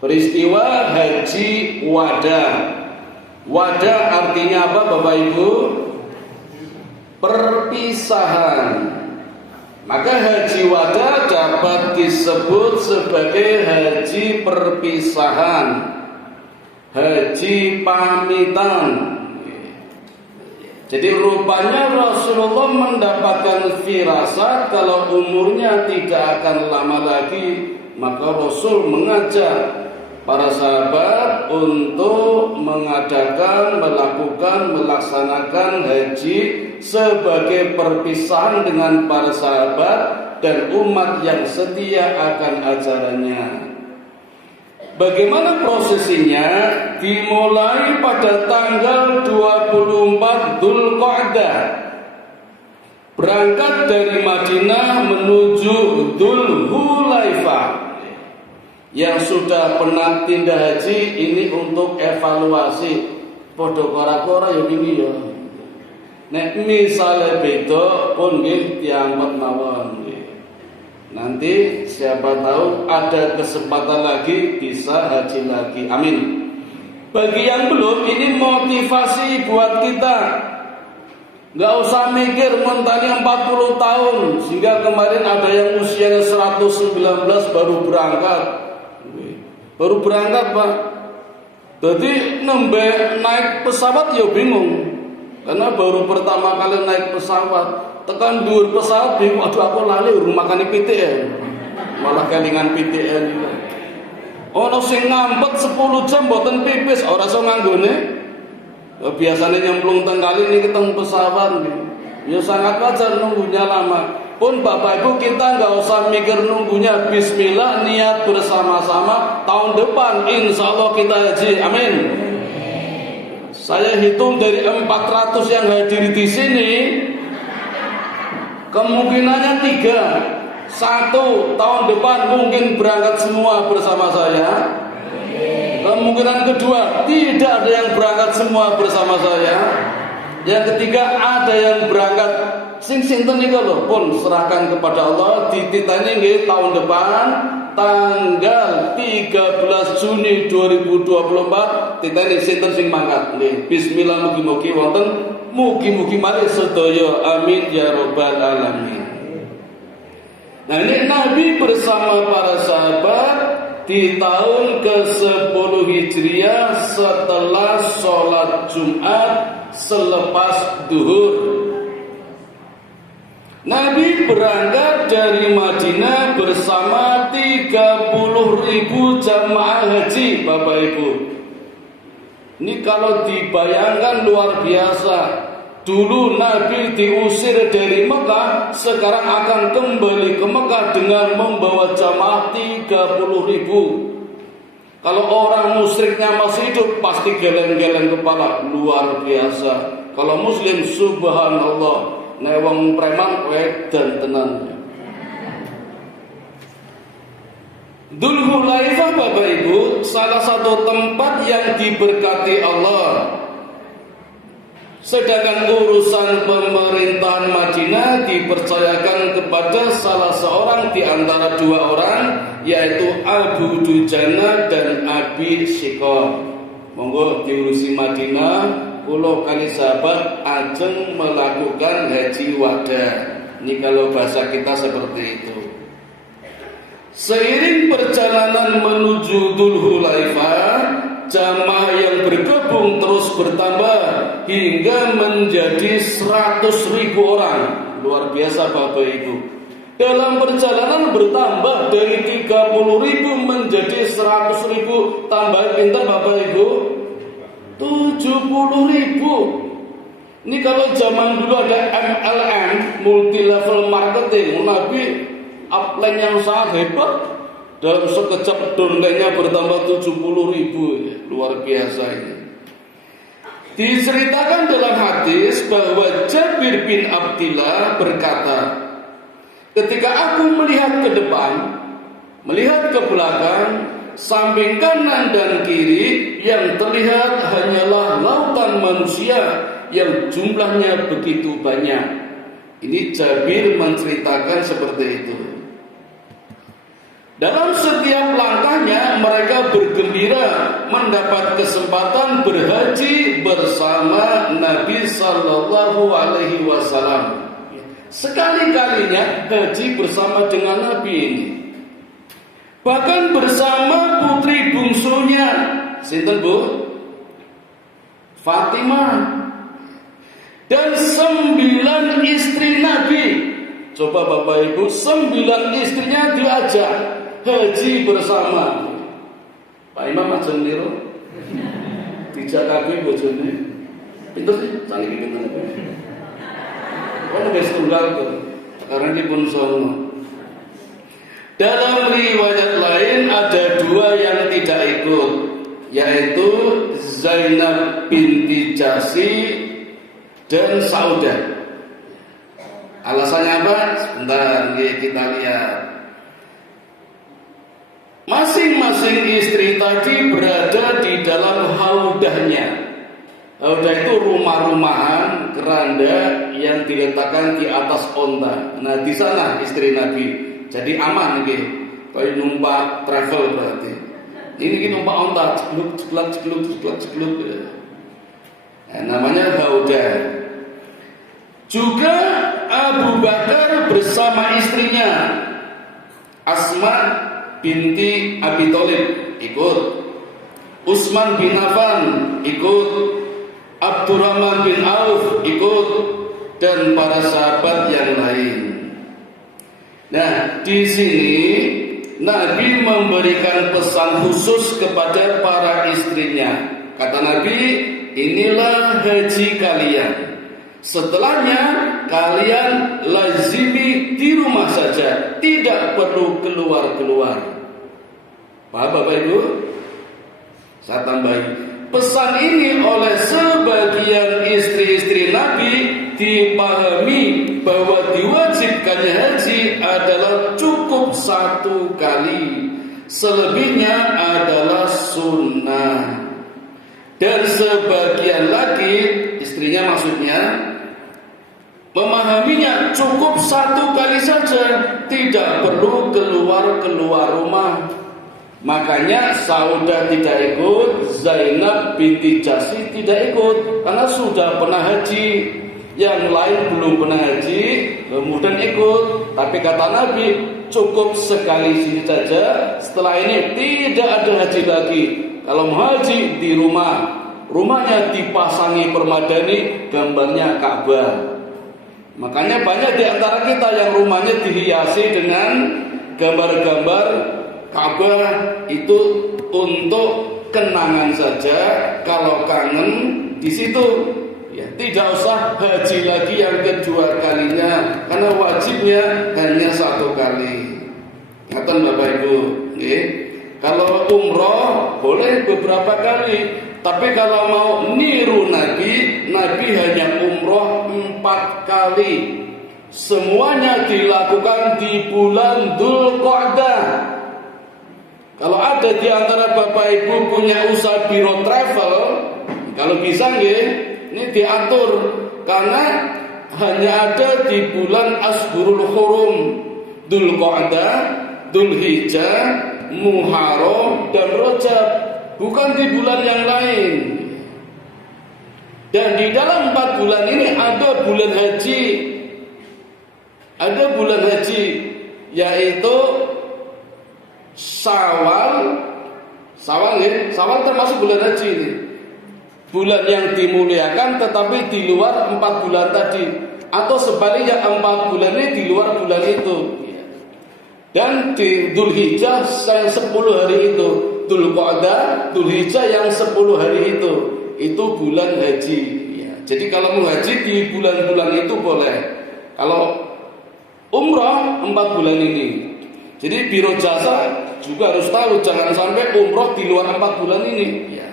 Peristiwa haji wada. Wada artinya apa Bapak Ibu? Perpisahan. Maka haji wada dapat disebut sebagai haji perpisahan, haji pamitan. Jadi rupanya Rasulullah mendapatkan firasat kalau umurnya tidak akan lama lagi, maka Rasul mengajak para sahabat untuk melaksanakan haji sebagai perpisahan dengan para sahabat dan umat yang setia akan ajarannya. Bagaimana prosesinya? Dimulai pada tanggal 24 Dzulqa'dah. Berangkat dari Madinah menuju Dzulhulaifah. Yang sudah pernah tindak haji ini untuk evaluasi. Podo kora-kora ya ini ya. Nek misale beda pun nggih diangkat mawon. Nanti siapa tahu ada kesempatan lagi bisa haji lagi. Amin. Bagi yang belum, ini motivasi buat kita. Nggak usah mikir mentari 40 tahun. Sehingga kemarin ada yang usianya 119 baru berangkat. Baru berangkat Pak. Jadi naik pesawat ya bingung. Karena baru pertama kali naik pesawat. Tekan dhuwur pesawat bingung, aduh aku lali rumah kane PTN. Malah kelingan PTN. Ono sing ngampet 10 jam mboten pipis, ora iso nganggone. Biasanya nyemplung teng kali niki teng pesawat. Ya sangat wajar nunggunya lama. Pun Bapak Ibu kita nggak usah mikir nunggunya. Bismillah, niat bersama-sama tahun depan insya Allah kita haji. Amin. Saya hitung dari 400 yang hadir di sini, kemungkinannya 3. 1, tahun depan mungkin berangkat semua bersama saya. Kemungkinan kedua, tidak ada yang berangkat semua bersama saya. Yang ketiga, ada yang berangkat sing sinten niku lho, pun serahkan kepada Allah. Dititani nggih tahun depan tanggal 13 Juni 2024 titani sinten sing mangkat nggih. Bismillah, mugi-mugi wonten, mugi-mugi mari sedaya. Amin ya rabbal alamin. Nah ini Nabi bersama para sahabat di tahun ke-10 Hijriah setelah sholat Jumat selepas duhur. Nabi berangkat dari Madinah bersama 30.000 jamaah haji Bapak Ibu. Ini kalau dibayangkan luar biasa. Dulu Nabi diusir dari Mekah, sekarang akan kembali ke Mekah dengan membawa jamaah 30.000. Kalau orang musyriknya masih hidup pasti geleng-geleng kepala, luar biasa. Kalau muslim subhanallah, nek wong preman wedan tenan. Dzulhulaifah Bapak Ibu, salah satu tempat yang diberkati Allah. Sedangkan urusan pemerintahan Madinah dipercayakan kepada salah seorang di antara 2 orang, yaitu Abu Dujana dan Abi Syikor. Monggo diurusi Madinah, kula kali sahabat ajeng melakukan haji wada. Ini kalau bahasa kita seperti itu. Seiring perjalanan menuju Dzulhulaifah, jamaah yang bergabung terus bertambah hingga menjadi 100.000 orang. Luar biasa Bapak Ibu. Dalam perjalanan bertambah dari 30.000 menjadi 100.000. Tambah pinten Bapak Ibu? 70.000. Ini kalau zaman dulu ada MLM, multi level marketing, Nabi upline yang sangat hebat. Dalam sekejap dompetnya bertambah 70.000. Luar biasa ini. Diceritakan dalam hadis bahwa Jabir bin Abdillah berkata, ketika aku melihat ke depan, melihat ke belakang, samping kanan dan kiri, yang terlihat hanyalah lautan manusia yang jumlahnya begitu banyak. Ini Jabir menceritakan seperti itu. Dalam setiap langkahnya mereka bergembira mendapat kesempatan berhaji bersama Nabi Sallallahu Alaihi Wasallam. Sekali-kalinya haji bersama dengan Nabi ini. Bahkan bersama putri bungsunya, sinten Bu? Fatimah. Dan 9 istri Nabi. Coba Bapak Ibu, 9 istrinya diajak haji bersama. Pak Imam aja niru. Dijak kabeh bojone. Pinter sih, saling pinter. Kan wis tunggal tuh. Karena dipun sono. Dalam riwayat lain ada 2 yang tidak ikut, yaitu Zainab binti Jahsy dan Saudah. Alasannya apa? Sebentar kita lihat. Masing-masing istri tadi berada di dalam haudahnya. Haudah itu rumah-rumahan, keranda yang diletakkan di atas onta. Nah, di sana istri Nabi. Jadi aman nggih. Kayak numpak travel berarti. Ini numpak onta, cekluk. Nah, namanya haudah. Juga Abu Bakar bersama istrinya Asma binti Abi Thalib ikut, Utsman bin Affan ikut, Abdurrahman bin Auf ikut, dan para sahabat yang lain. Nah, di sini Nabi memberikan pesan khusus kepada para istrinya. Kata Nabi, inilah haji kalian. Setelahnya kalian lazimi di rumah saja, tidak perlu keluar-keluar. Paham Bapak Ibu? Saya tambahin, pesan ini oleh sebagian istri-istri Nabi dipahami bahwa diwajibkannya haji adalah cukup 1 kali, selebihnya adalah sunnah. Dan sebagian lagi, istrinya maksudnya, memahaminya cukup 1 kali saja, tidak perlu keluar rumah. Makanya Saudah tidak ikut, Zainab binti Jahsy tidak ikut, karena sudah pernah haji. Yang lain belum pernah haji, kemudian ikut. Tapi kata Nabi, cukup sekali sini saja. Setelah ini tidak ada haji lagi. Kalau mau haji di rumahnya dipasangi permadani, gambarnya Ka'bah. Makanya banyak di antara kita yang rumahnya dihiasi dengan gambar-gambar Ka'bah, itu untuk kenangan saja. Kalau kangen di situ, ya tidak usah haji lagi yang kedua kalinya, karena wajibnya hanya 1 kali. Ngaten Bapak Ibu, nggih. Kalau umroh boleh beberapa kali, tapi kalau mau niru Nabi hanya umroh 4 kali. Semuanya dilakukan di bulan Dzulqa'dah. Kalau ada di antara Bapak Ibu punya usaha biro travel, kalau bisa nggih, ini diatur, karena hanya ada di bulan Ashhurul Hurum, Dzulqa'dah, Dzulhijjah, Muharram, dan Rajab, bukan di bulan yang lain. Dan di dalam 4 bulan ini ada bulan haji. Ada bulan haji, yaitu Syawal. Syawal termasuk bulan haji ini. Bulan yang dimuliakan tetapi di luar 4 bulan tadi, atau sebaliknya 4 bulan ini di luar bulan itu. Dan di Dzulhijjah yang 10 hari itu, Dzulqa'dah, Dzulhijjah yang 10 hari itu bulan haji. Ya, jadi kalau mau haji di bulan-bulan itu boleh. Kalau umrah 4 bulan ini. Jadi biro jasa juga harus tahu, jangan sampai umrah di luar 4 bulan ini. Ya.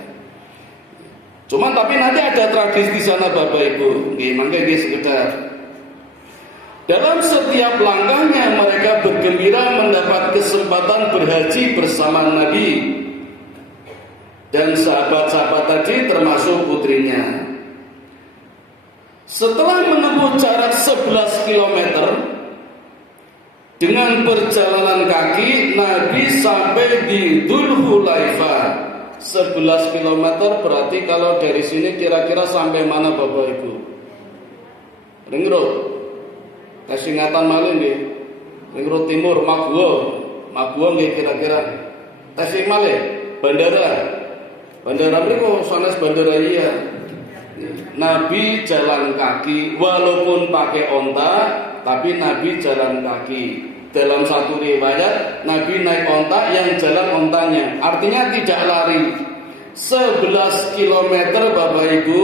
Cuman tapi nanti ada tradisi di sana Bapak Ibu. Nggih, mangke nggih sekedar. Dalam setiap langkahnya mereka bergembira mendapat kesempatan berhaji bersama Nabi dan sahabat-sahabat tadi termasuk putrinya. Setelah menempuh jarak 11 km, Dengan perjalanan kaki Nabi sampai di Dzul Hulaifah 11 km. Berarti kalau dari sini kira-kira sampai mana Bapak Ibu? Ring Road Kasingatan malih nggih. Ring Road Timur Maguwo nggih kira-kira. Tasik malih Bandara mriku sanes bandara iya. Nabi jalan kaki walaupun pakai onta, tapi Nabi jalan kaki. Dalam satu riwayat Nabi naik onta, yang jalan ontanya. Artinya tidak lari. 11 km Bapak Ibu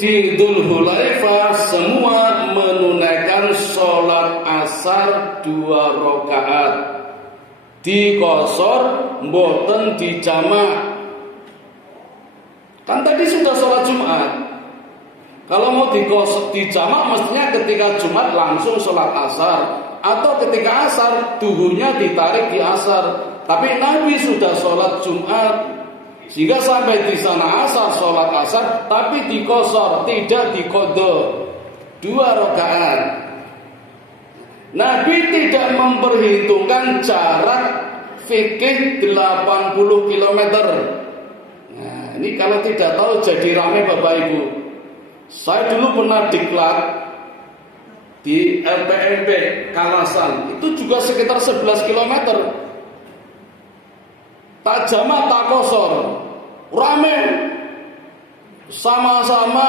di Dzul Hulaifah semua menunaikan sholat asar 2 rakaat. Dikosor mboten dijamak. Kan tadi sudah sholat Jumat. Kalau mau dijamak mestinya ketika Jumat langsung sholat asar, atau ketika asar duhurnya ditarik di asar. Tapi Nabi sudah sholat Jumat, sehingga sampai di sana asar sholat asar, tapi dikosor, tidak diqadha 2 rakaat. Nabi tidak memperhitungkan jarak fikih 80 km. Nah, ini kalau tidak tahu jadi rame Bapak Ibu. Saya dulu pernah diklat di LPMP Kalasan, itu juga sekitar 11 km. Tak jamak tak kosor, rame, sama-sama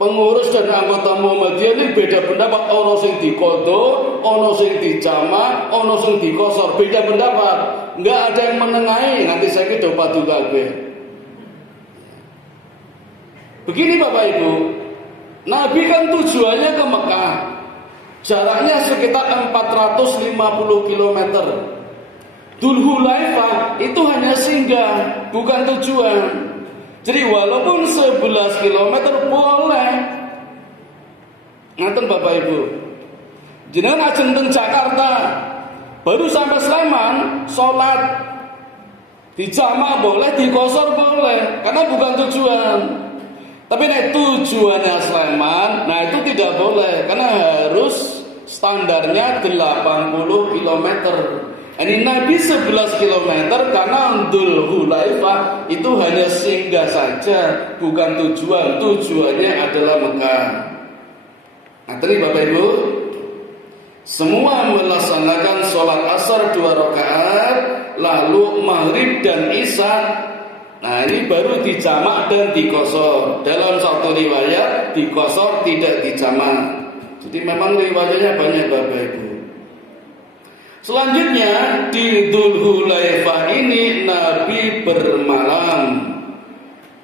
pengurus dan anggota Muhammadiyah ini beda pendapat. Ono sing diqadha, ono sing dijamak, ono sing dikosor, beda pendapat. Enggak ada yang menengahi, nanti saya do padu kabeh. Begini Bapak Ibu, Nabi kan tujuannya ke Mekah, jaraknya sekitar 450 km. Dzul Hulaifah itu hanya singgah, bukan tujuan. Jadi walaupun 11 km boleh. Ngaten Bapak Ibu, jenengan ajeng teng Jakarta, baru sampai Sleman, sholat dijamak boleh, dikosor boleh, karena bukan tujuan. Tapi nek tujuannya Sleman, nah itu tidak boleh, karena harus standarnya 80 km. Ini Nabi 11 km karena Dzul Hulaifah itu hanya singgah saja, bukan tujuan. Tujuannya adalah Mekah. Nah, tadi Bapak Ibu, semua melaksanakan sholat asar 2 rakaat, lalu maghrib dan isya. Nah, ini baru dijamak dan dikosor. Dalam satu riwayat dikosor, tidak dijamak. Jadi memang riwayatnya banyak Bapak Ibu. Selanjutnya di Dzul Hulaifah ini Nabi bermalam,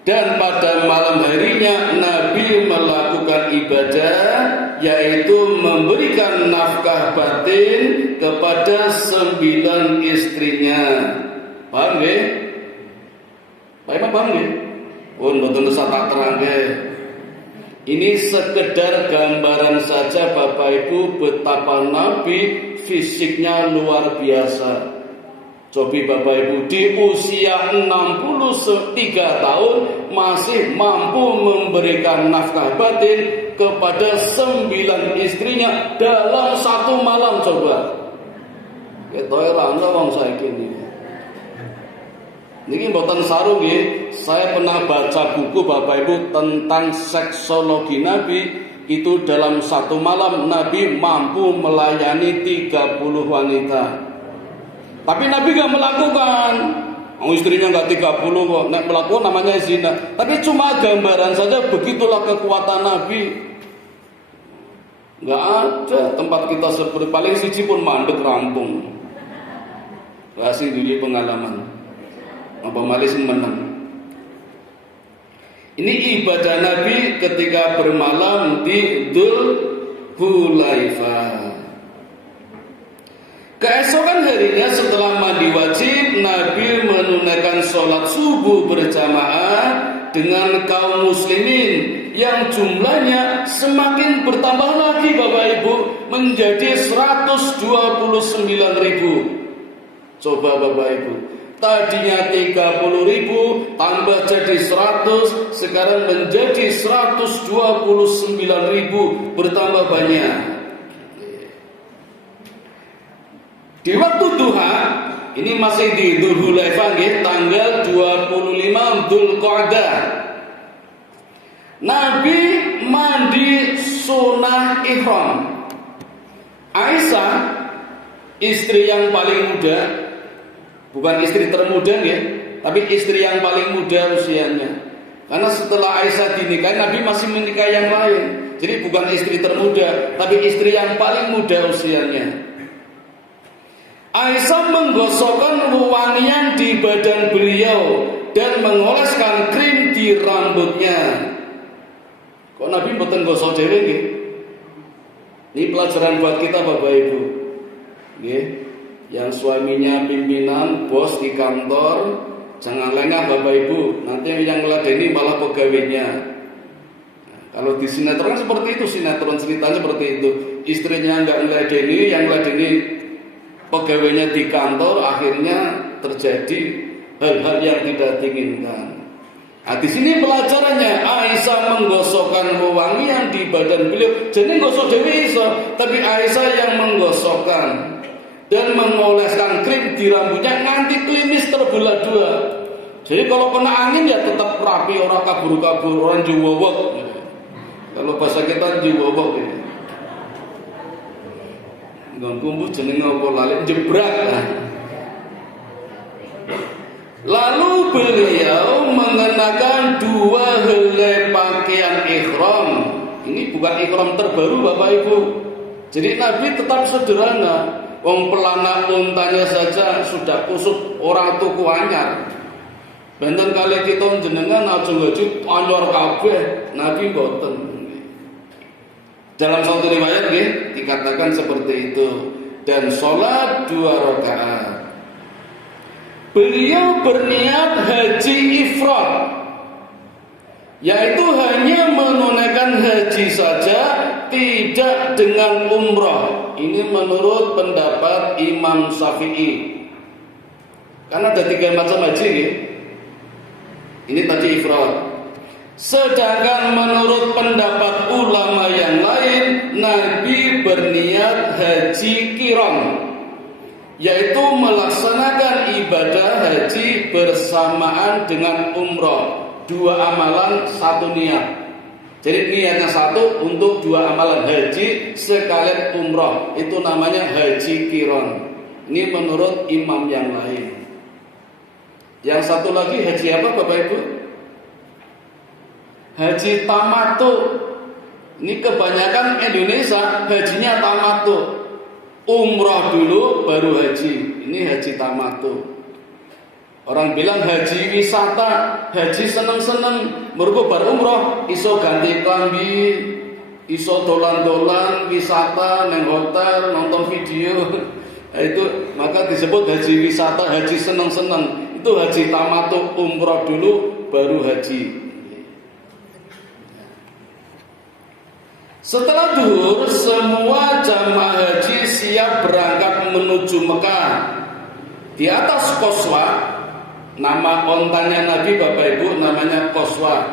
dan pada malam harinya Nabi melakukan ibadah, yaitu memberikan nafkah batin kepada 9 istrinya. Paham ya? Pak paham ya? Oh, mboten usah tak terangke. Ini sekedar gambaran saja Bapak Ibu betapa Nabi fisiknya luar biasa. Cobi Bapak Ibu, di usia 63 tahun masih mampu memberikan nafkah batin kepada 9 istrinya dalam satu malam. Coba ketoke ra ana wong saiki niki. Niki mboten saru nggih. Saya pernah baca buku Bapak Ibu tentang seksologi Nabi. Itu dalam satu malam Nabi mampu melayani 30 wanita. Tapi Nabi gak melakukan. Istrinya gak 30 kok. Nek melakukan namanya zina. Tapi cuma gambaran saja, begitulah kekuatan Nabi. Gak ada tempat kita seperti, paling siji pun mandek rampung. Kasih dulu pengalaman. Apa malis menang. Ini ibadah Nabi ketika bermalam di Dzul Hulaifah. Keesokan harinya setelah mandi wajib, Nabi menunaikan sholat subuh berjamaah dengan kaum muslimin yang jumlahnya semakin bertambah lagi Bapak Ibu, menjadi 129.000. Coba Bapak Ibu, tadinya 30.000 tambah jadi 100, sekarang menjadi 129.000, bertambah banyak. Di waktu duha, ini masih di Dzulhulaifah nggih, tanggal 25 Dzulqa'dah. Nabi mandi sunah ihram. Aisyah, istri yang paling muda, bukan istri termuda nggih, tapi istri yang paling muda usianya. Karena setelah Aisyah dinikahi, Nabi masih menikahi yang lain. Jadi bukan istri termuda, tapi istri yang paling muda usianya. Aisyah menggosokkan wewangian di badan beliau dan mengoleskan krim di rambutnya. Kok Nabi mboten gosok dhewe nggih? Ini pelajaran buat kita Bapak Ibu. Nggih. Yang suaminya pimpinan, bos di kantor, jangan lengah Bapak Ibu. Nanti yang ngeladeni malah pegawainya. Kalau di sinetron seperti itu, sinetron ceritanya seperti itu. Istrinya nggak ngeladeni, yang ngeladeni pegawainya di kantor, akhirnya terjadi hal-hal yang tidak diinginkan. Nah, di sini pelajarannya, Aisyah menggosokkan wewangian di badan beliau. Jadi gosok dewi iso, tapi Aisyah yang menggosokkan dan mengoleskan krim di rambutnya nganti klimis terbelah dua. Jadi kalau kena angin ya tetap rapi, orang kabur-kabur, orang jewowok. Kalau bahasa kita jewowok ya. Nggak kumpuh jeneng apa lali jebrak. Lalu beliau mengenakan 2 helai pakaian ihram. Ini bukan ihram terbaru Bapak Ibu. Jadi Nabi tetap sederhana. Wong pelana untanya saja sudah kusut orang tuku anyar. Benten kali kita jenengan aja ngaji anyar kabeh, Nabi mboten. Dalam satu riwayat nggih dikatakan seperti itu. Dan sholat 2 rakaat. Beliau berniat haji ifrad, yaitu hanya menunaikan haji saja, tidak dengan umrah. Ini menurut pendapat Imam Syafi'i. Karena ada 3 macam haji nih. Ini tadi ifrad. Sedangkan menurut pendapat ulama yang lain, Nabi berniat haji qiran, yaitu melaksanakan ibadah haji bersamaan dengan umrah. 2 amalan 1 niat. Jadi niatnya 1 untuk 2 amalan haji sekalian umrah. Itu namanya haji qiran. Ini menurut imam yang lain. Yang satu lagi haji apa Bapak Ibu? Haji tamattu. Ini kebanyakan Indonesia hajinya tamattu. Umrah dulu baru haji. Ini haji tamattu. Orang bilang haji wisata, haji seneng-seneng, mergo bar umrah iso ganti klambi, iso dolan-dolan, wisata neng hotel, nonton video. Nah, itu maka disebut haji wisata, haji seneng-seneng. Itu haji tamattu, umrah dulu baru haji. Setelah zuhur, semua jamaah haji siap berangkat menuju Mekah. Di atas Qaswa, nama ontanya Nabi Bapak Ibu namanya Qaswa.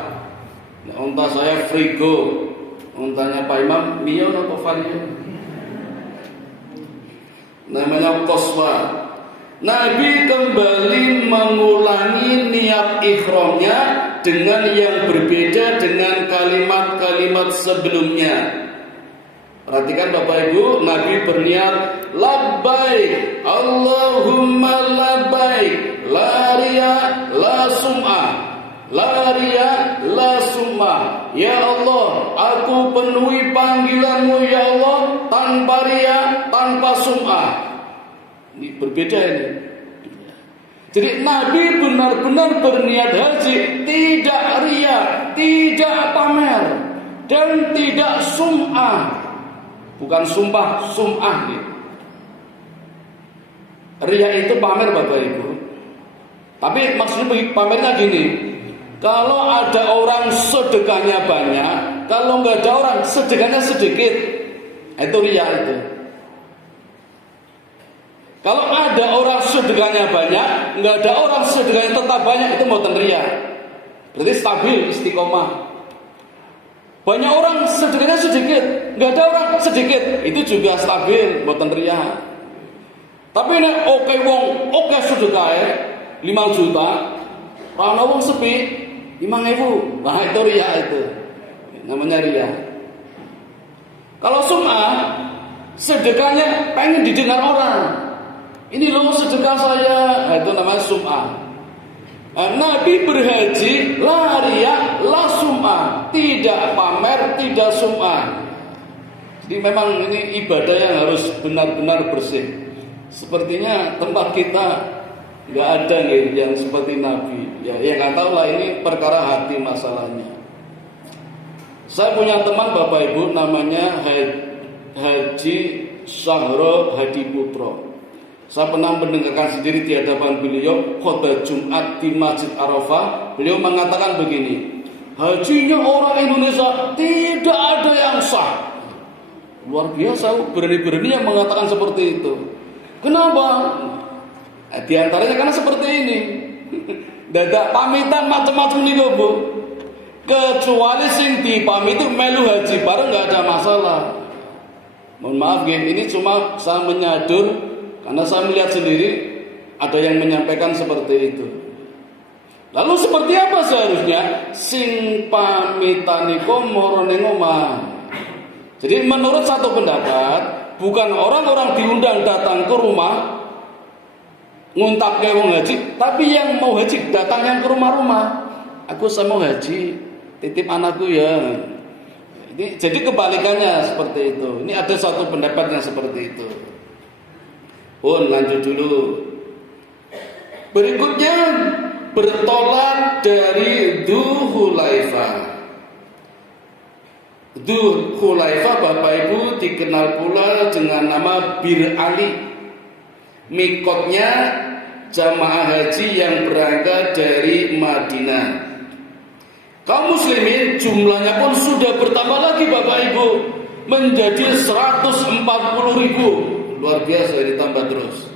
Onta saya Frigo, ontanya Pak Imam Mio atau Vario. Namanya Qaswa. Nabi kembali mengulangi niat ihramnya dengan yang berbeda dengan kalimat-kalimat sebelumnya. Perhatikan Bapak Ibu, Nabi berniat labbaik Allahumma labbaik la riya la sum'ah, la riya la sum'ah. Ya Allah, aku penuhi panggilanmu ya Allah, tanpa riya, tanpa sum'ah. Ini berbeda ini. Jadi Nabi benar-benar berniat haji, tidak riya, tidak pamer, dan tidak sum'ah. Bukan sumpah, sum'ah. Riya itu pamer Bapak Ibu. Tapi maksudnya pamernya gini, kalau ada orang sedekahnya banyak, kalau nggak ada orang sedekahnya sedikit, itu riya itu. Kalau ada orang sedekahnya banyak, nggak ada orang sedekahnya tetap banyak, itu mboten riya. Berarti stabil, istiqomah. Banyak orang sedekahnya sedikit, nggak ada orang sedikit, itu juga stabil, mboten riya. Tapi nek oke wong oke sedekah 5 juta, ora wong sepi 5.000. Wah itu riya itu. Namanya riya. Kalau sum'ah, sedekahnya pengen didengar orang. Ini loh sedekah saya, itu namanya sum'ah. Nabi berhaji, la riya, la sum'ah. Tidak pamer, tidak sum'ah. Jadi memang ini ibadah yang harus benar-benar bersih. Sepertinya tempat kita nggak ada nih yang seperti Nabi. Ya nggak tahu lah, ini perkara hati masalahnya. Saya punya teman Bapak Ibu namanya Haji Sahro Hadi Putro. Saya pernah mendengarkan sendiri di hadapan beliau khotbah Jumat di Masjid Arafah. Beliau mengatakan begini, hajinya orang Indonesia tidak ada yang sah. Luar biasa, berani-berani yang mengatakan seperti itu. Kenapa? Di antaranya karena seperti ini. Dadak pamitan macam-macam nih Bu. Kecuali sing dipamit itu melu haji bareng nggak ada masalah. Mohon maaf ini cuma saya menyadur karena saya melihat sendiri ada yang menyampaikan seperti itu. Lalu seperti apa seharusnya? Sing pamitan iku moro ning omah. Jadi menurut satu pendapat, bukan orang-orang diundang datang ke rumah nguntak ke wong haji, tapi yang mau haji datang yang ke rumah-rumah. Aku saya mau haji, titip anakku ya. Ini jadi kebalikannya seperti itu. Ini ada satu pendapat yang seperti itu. Pun lanjut dulu. Berikutnya bertolak dari Dzulhulaifah. Dzulhulaifah Bapak Ibu dikenal pula dengan nama Bir Ali. Mikotnya jamaah haji yang berangkat dari Madinah. Kaum muslimin jumlahnya pun sudah bertambah lagi Bapak Ibu, menjadi 140.000. Luar biasa, ditambah terus.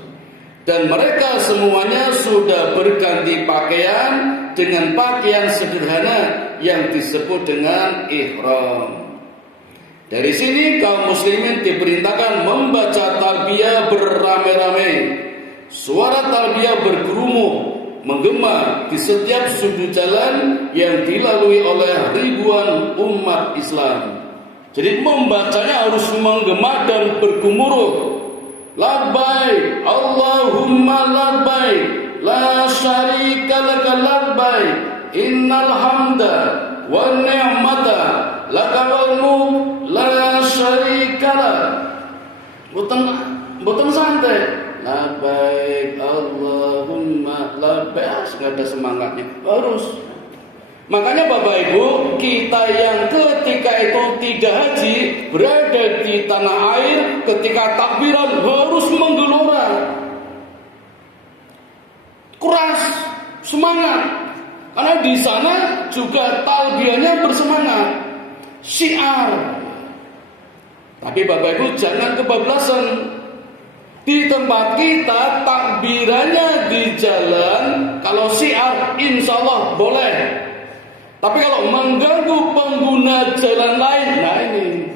Dan mereka semuanya sudah berganti pakaian dengan pakaian sederhana yang disebut dengan ihram. Dari sini kaum muslimin diperintahkan membaca talbiyah beramai-ramai. Suara talbiyah bergerumuh, menggema di setiap sudut jalan yang dilalui oleh ribuan umat Islam. Jadi membacanya harus menggema dan bergemuruh. Labbaik Allahumma labbaik la syarika laka labbaik innal hamda wan ni'mata laka wal mulk la syarika lak. Boten santai. Labbaik Allahumma labbaik, enggak ada semangatnya. Harus. Makanya Bapak Ibu, kita yang ketika itu tidak haji, berada di tanah air, ketika takbiran harus menggelora. Keras, semangat. Karena di sana juga talbiyahnya bersemangat. Syiar. Tapi Bapak Ibu jangan kebablasan. Di tempat kita takbirannya di jalan, kalau syiar insya Allah boleh. Tapi kalau mengganggu pengguna jalan lain, nah ini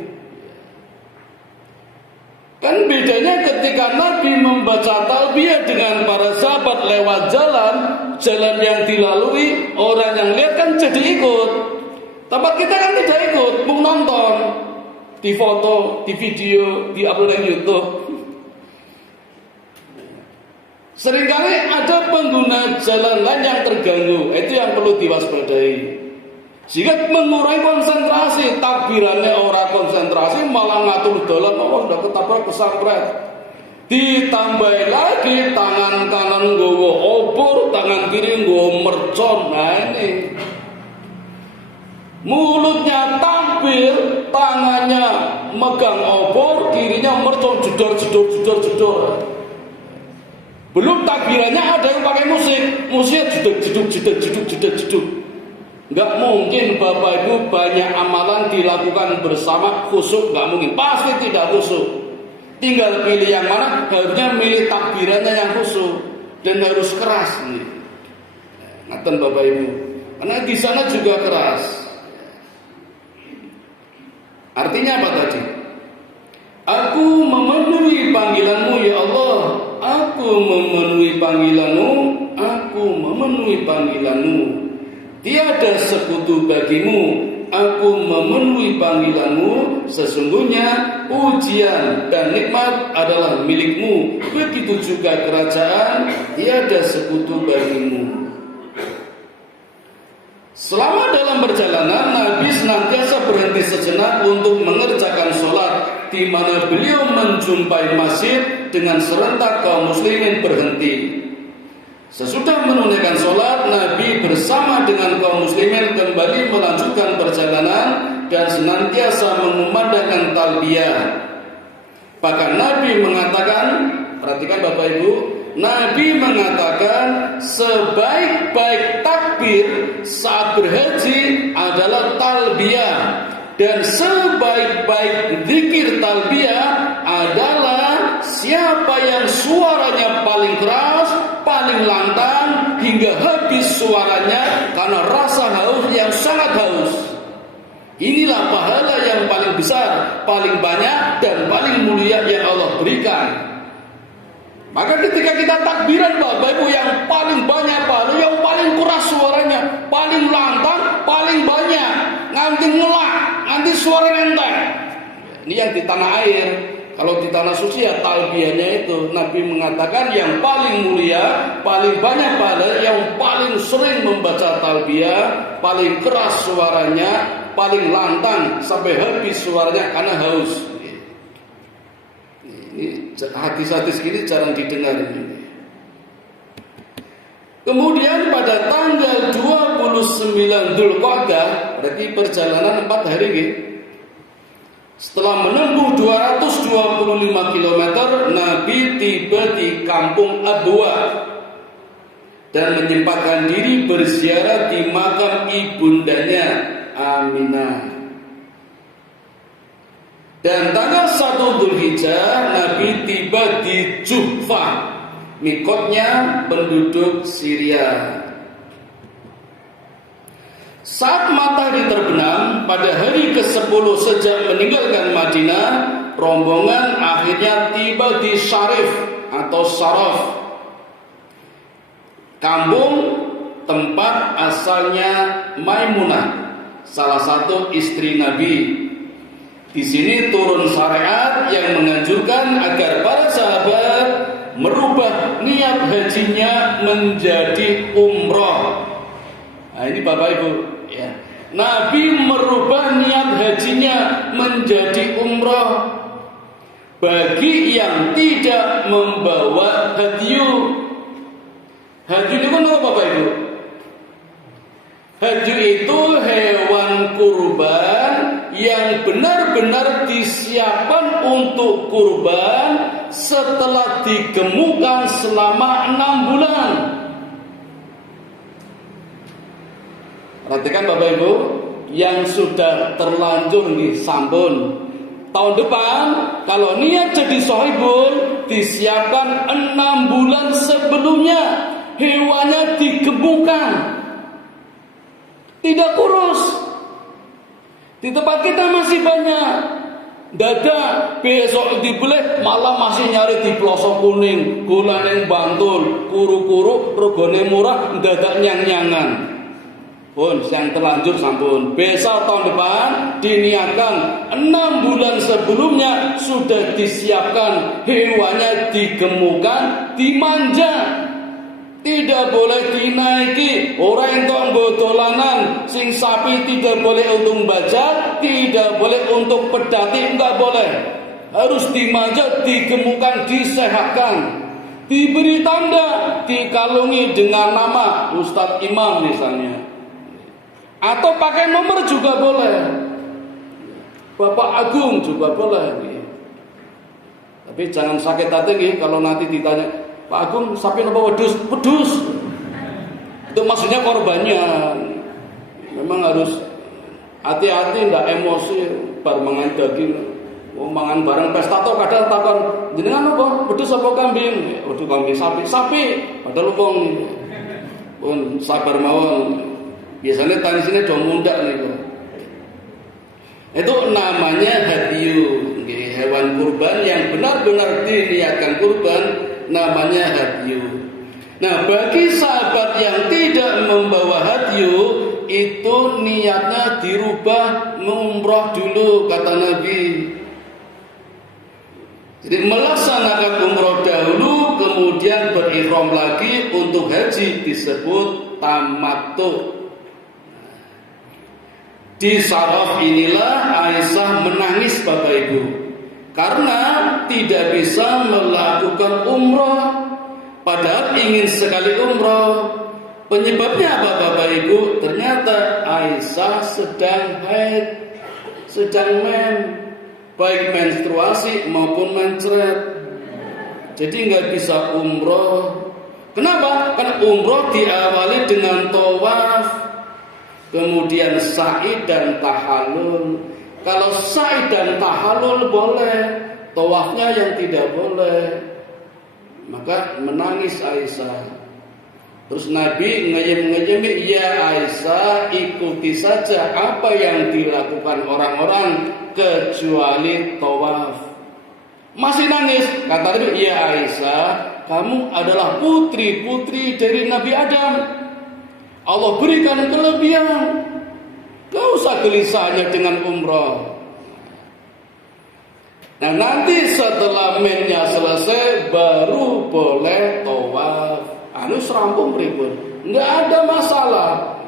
kan bedanya ketika Nabi membaca talbiyah dengan para sahabat lewat jalan yang dilalui, orang yang lihat kan jadi ikut. Tapi kita kan tidak ikut, mau nonton, di foto, di video, di upload di YouTube. Seringkali ada pengguna jalan lain yang terganggu, itu yang perlu diwaspadai. Sehingga mengurangi konsentrasi, takbirannya orang konsentrasi, malah ngatur dalan, udah ketabrak kesampret. Ditambah lagi tangan kanan nggawa obor, tangan kiri nggawa mercon. Nah ini mulutnya takbir, tangannya megang obor, kirinya mercon, jedor. Belum takbirannya ada yang pakai musik jeduk. Enggak mungkin Bapak Ibu banyak amalan dilakukan bersama khusyuk, enggak mungkin, pasti tidak khusyuk. Tinggal pilih yang mana, harusnya milih takbirannya yang khusyuk dan harus keras nih. Ngaten Bapak Ibu, karena di sana juga keras. Artinya apa tadi? Aku memenuhi panggilanmu ya Allah. memenuhi panggilanmu. Tiada sekutu bagimu, aku memenuhi panggilanmu. Sesungguhnya ujian dan nikmat adalah milikmu. Begitu juga kerajaan, tiada sekutu bagimu. Selama dalam perjalanan, Nabi senantiasa berhenti sejenak untuk mengerjakan sholat, di mana beliau menjumpai masjid dengan serentak kaum muslimin berhenti. Sesudah menunaikan sholat, Nabi bersama dengan kaum muslimin kembali melanjutkan perjalanan dan senantiasa mengumandangkan talbiyah. Bahkan Nabi mengatakan, perhatikan Bapak Ibu, Nabi mengatakan sebaik-baik takbir saat berhaji adalah talbiyah, dan sebaik-baik zikir talbiyah adalah siapa yang suaranya paling keras, paling lantang hingga habis suaranya karena rasa haus yang sangat haus. Inilah pahala yang paling besar, paling banyak dan paling mulia yang Allah berikan. Maka ketika kita takbiran Bapak Ibu, yang paling banyak pahala, yang paling keras suaranya, paling lantang, paling banyak, nganti ngelak, nganti suara enteng. Ini yang di tanah air. Kalau di tanah suci ya talbiyahnya itu Nabi mengatakan yang paling mulia, paling banyak pahala, yang paling sering membaca talbiyah, paling keras suaranya, paling lantang sampai habis suaranya karena haus. Ini hadis-hadis ini jarang didengar ini. Kemudian pada tanggal 29 Dzulqa'dah, berarti perjalanan 4 hari ini, setelah menempuh 225 km, Nabi tiba di kampung Abwa dan menyempatkan diri berziarah di makam ibundanya Aminah. Dan tanggal 1 Dzulhijjah Nabi tiba di Juhfah, mikotnya penduduk Syria. Saat matahari terbenam pada hari ke-10 sejak meninggalkan Madinah, rombongan akhirnya tiba di Syarif atau Syaraf, kampung tempat asalnya Maimunah, salah satu istri Nabi. Di sini turun syariat yang menganjurkan agar para sahabat merubah niat hajinya menjadi umroh. Nah ini Bapak Ibu ya. Nabi merubah niat hajinya menjadi umroh bagi yang tidak membawa hadyu. Hadyu itu apa Bapak Ibu? Hadyu itu hewan kurban yang benar-benar disiapkan untuk kurban setelah digemukkan selama 6 bulan. Perhatikan Bapak Ibu, yang sudah terlanjur di sampun, tahun depan kalau niat jadi sohibul, disiapkan 6 bulan sebelumnya hewannya digemukkan, tidak kurus. Di tempat kita masih banyak dada, besok dibeli malah masih nyari di pelosok kuning, gulane Bantul, kuru-kuru regane murah, dadak nyang-nyangan. Pun yang terlanjur sampun, besok tahun depan diniatkan 6 bulan sebelumnya sudah disiapkan hewannya, digemukkan, dimanja. Tidak boleh dinaiki, orang yang dolanan, sing sapi tidak boleh untuk bajak, tidak boleh untuk pedati, enggak boleh. Harus dimanja, digemukkan, disehatkan, diberi tanda, dikalungi dengan nama Ustadz Imam misalnya, atau pakai nomor juga boleh, Bapak Agung juga boleh. Tapi jangan sakit hati kalau nanti ditanya, Pak Agung sapi apa wedus? Wedus. Itu maksudnya korbannya. Memang harus hati-hati, ndak emosi bar mangan daging. Mangan barang pesta to kadang takon, jenengan apa? Wedus apa kambing? Wedus kambing, sapi. Padahal wong pun sabar mawon. Biasanya tani sini do mundak niku. Itu namanya hadyu, hewan kurban yang benar-benar diniatkan kurban, namanya hadyu. Nah, bagi sahabat yang tidak membawa hadyu, itu niatnya dirubah umroh dulu, kata Nabi. Jadi melaksanakan umroh dahulu, kemudian berihram lagi untuk haji, disebut tamattu. Di saraf inilah Aisyah menangis Bapak Ibu, karena tidak bisa melakukan umroh, padahal ingin sekali umroh. Penyebabnya apa Bapak Ibu? Ternyata Aisyah sedang haid, sedang baik menstruasi maupun mencret. Jadi nggak bisa umroh. Kenapa? Kan umroh diawali dengan tawaf, kemudian sa'i dan tahallul. Kalau sa'i dan tahallul boleh, tawafnya yang tidak boleh. Maka menangis Aisyah. Terus Nabi ngeyem-ngeyemi, ya Aisyah, ikuti saja apa yang dilakukan orang-orang kecuali tawaf. Masih nangis. Kata Nabi, ya Aisyah, kamu adalah putri-putri dari Nabi Adam. Allah berikan kelebihan. Gak usah gelisahnya dengan umroh. Nah, nanti setelah mennya selesai baru boleh tawaf. Anu serampung berikut, nggak ada masalah.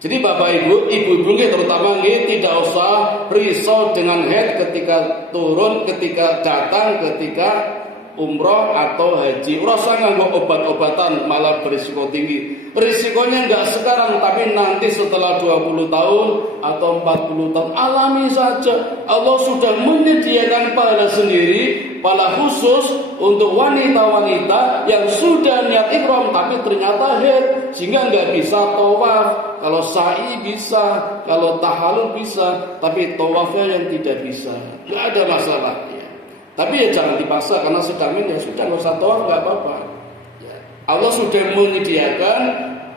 Jadi Bapak Ibu, ibu-ibu terutama tidak usah risau dengan haid ketika turun, ketika datang, ketika umroh atau haji. Rasa nganggo obat-obatan malah berisiko tinggi. Risikonya nggak sekarang, tapi nanti setelah 20 tahun atau 40 tahun. Alami saja. Allah sudah menyediakan pahala sendiri, pahala khusus untuk wanita-wanita yang sudah niat ihram tapi ternyata haid, sehingga nggak bisa tawaf. Kalau sa'i bisa, kalau tahallul bisa, tapi tawafnya yang tidak bisa. Nggak ada masalah. Tapi ya jangan dipaksa, karena sedang ya sudah, nggak usah tawaf, nggak apa-apa. Allah sudah menyediakan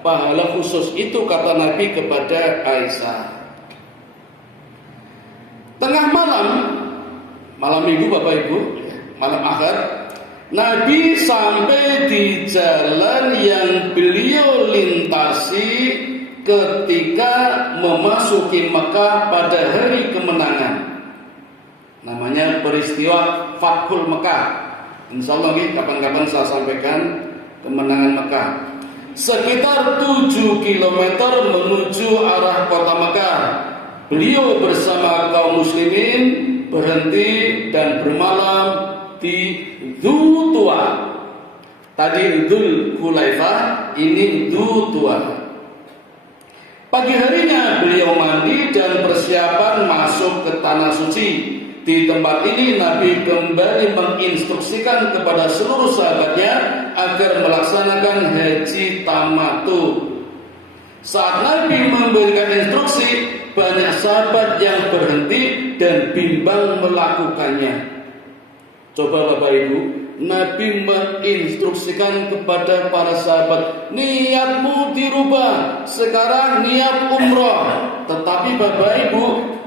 pahala khusus itu, kata Nabi kepada Aisyah. Tengah malam minggu Bapak Ibu, malam akhir, Nabi sampai di jalan yang beliau lintasi ketika memasuki Mekah pada hari kemenangan. Namanya peristiwa Fathul Mekah. Insya Allah kapan-kapan saya sampaikan kemenangan Mekah. Sekitar 7 km menuju arah kota Mekah, beliau bersama kaum muslimin berhenti dan bermalam di Dzul-Tuwa. Tadi Dzul Hulaifah, ini Dzul-Tuwa. Pagi harinya beliau mandi dan persiapan masuk ke tanah suci. Di tempat ini Nabi kembali menginstruksikan kepada seluruh sahabatnya agar melaksanakan haji tamattu. Saat Nabi memberikan instruksi, banyak sahabat yang berhenti dan bimbang melakukannya. Coba Bapak Ibu, Nabi menginstruksikan kepada para sahabat, niatmu dirubah, sekarang niat umroh. Tetapi Bapak Ibu,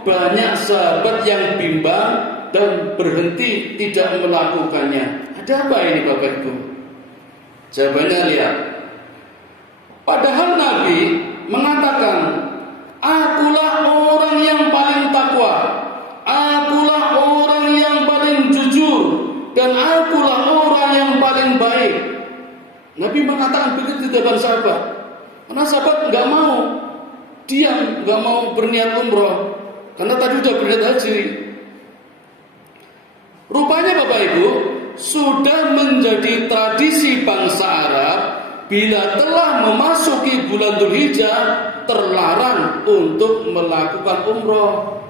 banyak sahabat yang bimbang dan berhenti tidak melakukannya. Ada apa ini Bapak Ibu? Jawabannya lihat. Padahal Nabi mengatakan, akulah orang yang paling takwa, akulah orang yang paling jujur, dan akulah orang yang paling baik. Nabi mengatakan begitu kepada sahabat. Karena sahabat nggak mau diam, nggak mau berniat umroh, karena tadi sudah berniat haji. Rupanya Bapak Ibu, sudah menjadi tradisi bangsa Arab, bila telah memasuki bulan Dzulhijjah, terlarang untuk melakukan umroh.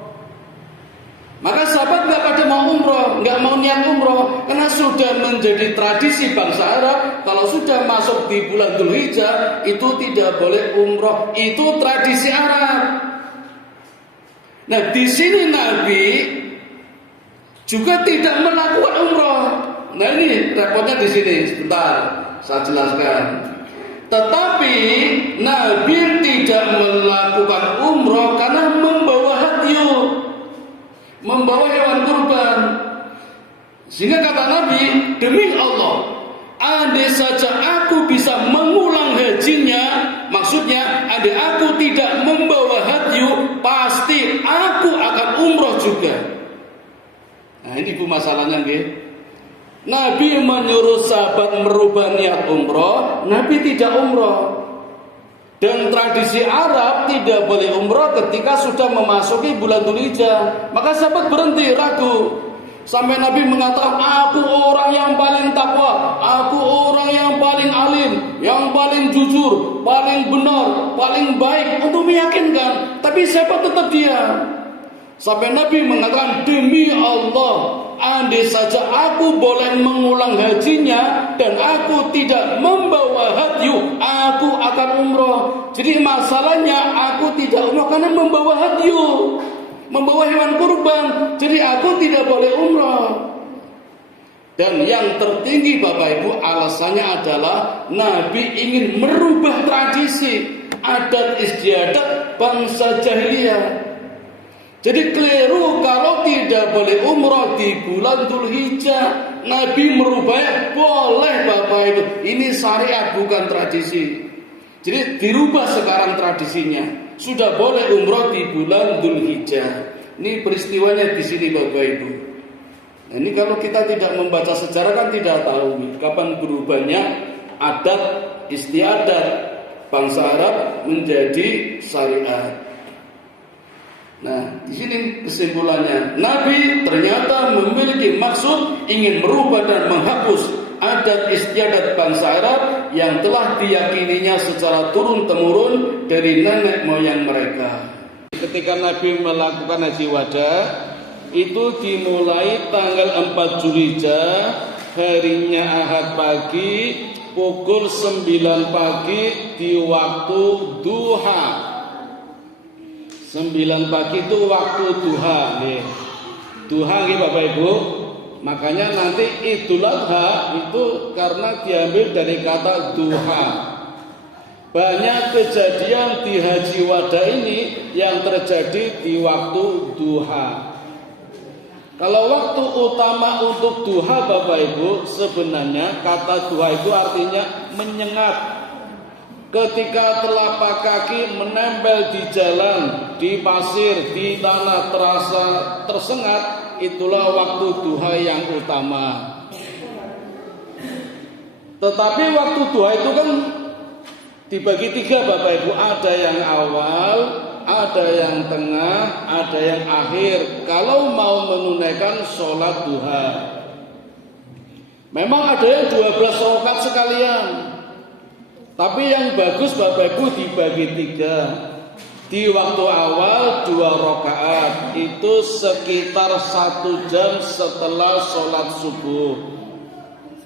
Maka sahabat nggak pada mau umroh, nggak mau niat umroh, karena sudah menjadi tradisi bangsa Arab. Kalau sudah masuk di bulan Dzulhijjah, itu tidak boleh umroh. Itu tradisi Arab. Nah, di sini Nabi juga tidak melakukan umroh. Nah, ini repotnya di sini. Sebentar, saya jelaskan. Tetapi Nabi tidak melakukan umroh karena membawa hadyu, membawa hewan kurban. Sehingga kata Nabi, demi Allah, andai saja aku bisa mengulang hajinya, maksudnya andai aku tidak membawa hadyu, pasti aku akan umroh juga. Nah ini bu masalahnya nggih. Nabi menyuruh sahabat merubah niat umroh, Nabi tidak umroh. Dan tradisi Arab tidak boleh umroh ketika sudah memasuki bulan Dzulhijjah. Maka sahabat berhenti, ragu. Sampai Nabi mengatakan, aku orang yang paling takwa, aku orang yang paling alim, yang paling jujur, paling benar, paling baik, untuk meyakinkan. Tapi sahabat tetap diam. Sampai Nabi mengatakan, demi Allah, andai saja aku boleh mengulang hajinya dan aku tidak membawa hadyu, aku akan umroh. Jadi masalahnya aku tidak umroh karena membawa hadyu, membawa hewan kurban. Jadi aku tidak boleh umroh. Dan yang tertinggi Bapak Ibu, alasannya adalah Nabi ingin merubah tradisi adat istiadat bangsa jahiliyah. Jadi keliru kalau tidak boleh umroh di bulan Dzulhijjah. Nabi merubah, boleh Bapak Ibu. Ini syariat bukan tradisi. Jadi dirubah sekarang tradisinya. Sudah boleh umroh di bulan Dzulhijjah. Ini peristiwanya di sini Bapak Ibu. Nah, ini kalau kita tidak membaca sejarah kan tidak tahu kapan berubahnya adat istiadat bangsa Arab menjadi syariat. Nah, di sini kesimpulannya, Nabi ternyata memiliki maksud ingin merubah dan menghapus adat istiadat bangsa Arab yang telah diyakininya secara turun-temurun dari nenek moyang mereka. Ketika Nabi melakukan haji wada, itu dimulai tanggal 4 Dzulhijjah, harinya Ahad pagi, pukul 9 pagi di waktu duha. 9 pagi itu waktu duha nih. Duha nih Bapak Ibu. Makanya nanti Idul Adha itu karena diambil dari kata duha. Banyak kejadian di haji wada ini yang terjadi di waktu duha. Kalau waktu utama untuk duha Bapak Ibu, sebenarnya kata duha itu artinya menyengat. Ketika telapak kaki menempel di jalan, di pasir, di tanah terasa tersengat, itulah waktu duha yang utama. Tetapi waktu duha itu kan dibagi 3 Bapak Ibu. Ada yang awal, ada yang tengah, ada yang akhir. Kalau mau menunaikan sholat duha, memang ada yang 12 rakaat sekalian. Tapi yang bagus Bapak Ibu dibagi 3. Di waktu awal 2 rakaat, itu sekitar 1 jam setelah sholat subuh.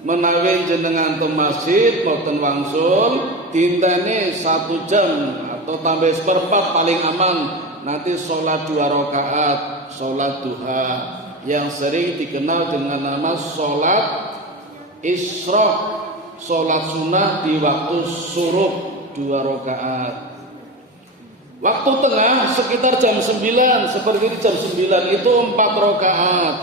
Menawi jenengan ke masjid boten wangsul, dinteni 1 jam atau tambah seperempat paling aman. Nanti sholat 2 rakaat, sholat duha, yang sering dikenal dengan nama sholat isyraq. Sholat sunnah di waktu syuruk 2 rakaat. Waktu tengah sekitar jam 9, seperti jam 9 itu 4 rakaat.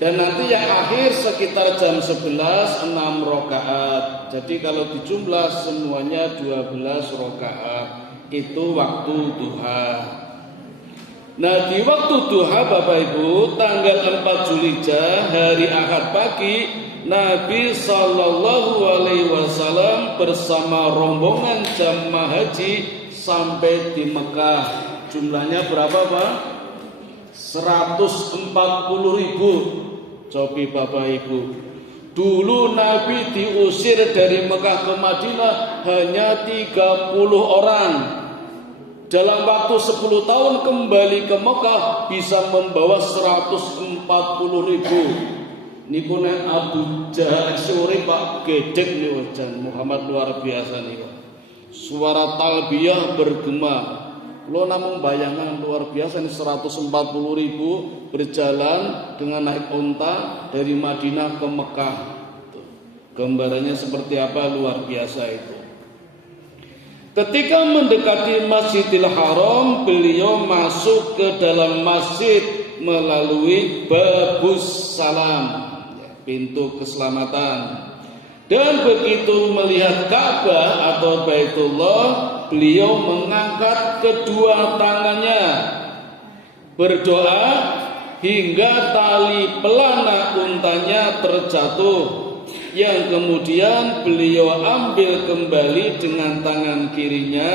Dan nanti yang akhir sekitar jam 11 6 rakaat. Jadi kalau dijumlah semuanya 12 rakaat. Itu waktu duha. Nah di waktu duha Bapak Ibu, tanggal 4 Dzulhijjah, hari Ahad pagi, Nabi Sallallahu Alaihi Wasallam bersama rombongan jamaah haji sampai di Mekah. Jumlahnya berapa Pak? 140.000. Cobi Bapak Ibu. Dulu Nabi diusir dari Mekah ke Madinah hanya 30 orang. Dalam waktu 10 tahun kembali ke Mekah bisa membawa 140.000. Niku nek Abu Jahal sore Pak gedek niku jan Muhammad luar biasa niku. Suara talbiyah bergema. Lo namun bayangan luar biasa nih 140.000 berjalan dengan naik unta dari Madinah ke Mekah. Gambarannya seperti apa luar biasa itu. Ketika mendekati Masjidil Haram, beliau masuk ke dalam masjid melalui Babus Salam, pintu keselamatan. Dan begitu melihat Ka'bah atau Baitullah, beliau mengangkat kedua tangannya berdoa hingga tali pelana untanya terjatuh, yang kemudian beliau ambil kembali dengan tangan kirinya,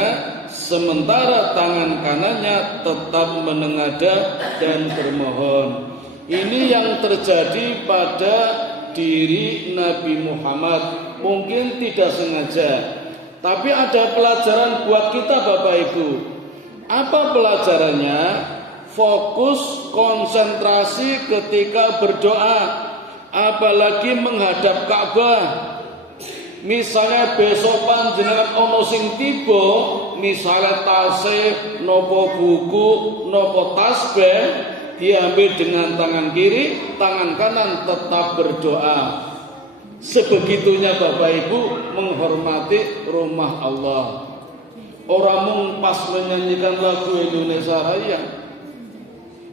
sementara tangan kanannya tetap menengadah dan bermohon. Ini yang terjadi pada diri Nabi Muhammad, mungkin tidak sengaja, tapi ada pelajaran buat kita Bapak Ibu. Apa pelajarannya? Fokus, konsentrasi ketika berdoa, apalagi menghadap Ka'bah. Misalnya besok panjenengan ono sing tiba, misalnya tasih, nopo buku, nopo tasbih, diambil dengan tangan kiri, tangan kanan tetap berdoa. Sebegitunya Bapak Ibu menghormati rumah Allah. Orang mung pas menyanyikan lagu Indonesia Raya.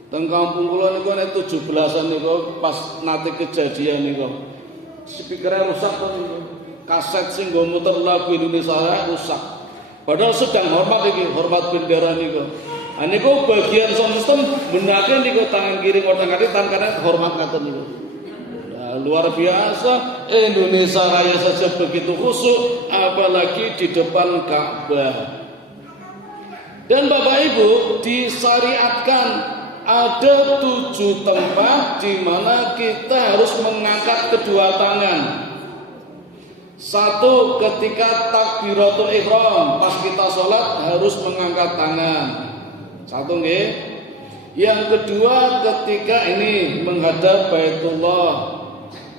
Teng kampung kula niku nek 17-an niku pas nate kejadian niku. Speakernya rusak to niku. Kaset sing nggo muter lagu Indonesia Raya rusak. Padahal sedang hormat iki, hormat bendera niku. Ha niku bagian sound system benake niku tangan kiri ngotak-atik, tangan kanan hormat ngaten niku. Nah, luar biasa, Indonesia Raya saja begitu khusyuk, apalagi di depan Ka'bah. Dan Bapak Ibu disyariatkan ada 7 tempat di mana kita harus mengangkat kedua tangan. 1, ketika takbiratul ihram, pas kita sholat harus mengangkat tangan. 1 nggih. Yang kedua ketika ini menghadap Baitullah.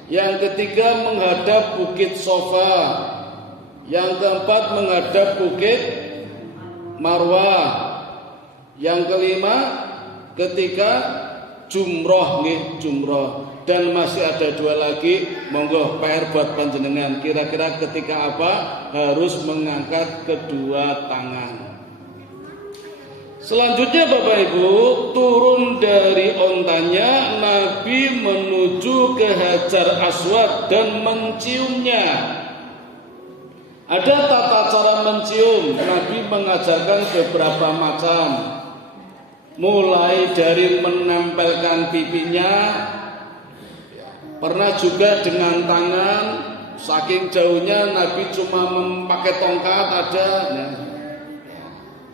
Yang ketiga menghadap Bukit Sofa. Yang keempat menghadap Bukit Marwah. Yang kelima ketika jumroh nggih, jumroh. Dan masih ada 2 lagi, monggo PR buat panjenengan. Kira-kira ketika apa harus mengangkat kedua tangan. Selanjutnya Bapak Ibu, turun dari ontanya Nabi menuju ke Hajar Aswad dan menciumnya. Ada tata cara mencium. Nabi mengajarkan beberapa macam. Mulai dari menempelkan pipinya, pernah juga dengan tangan, saking jauhnya Nabi cuma memakai tongkat ada. Nah,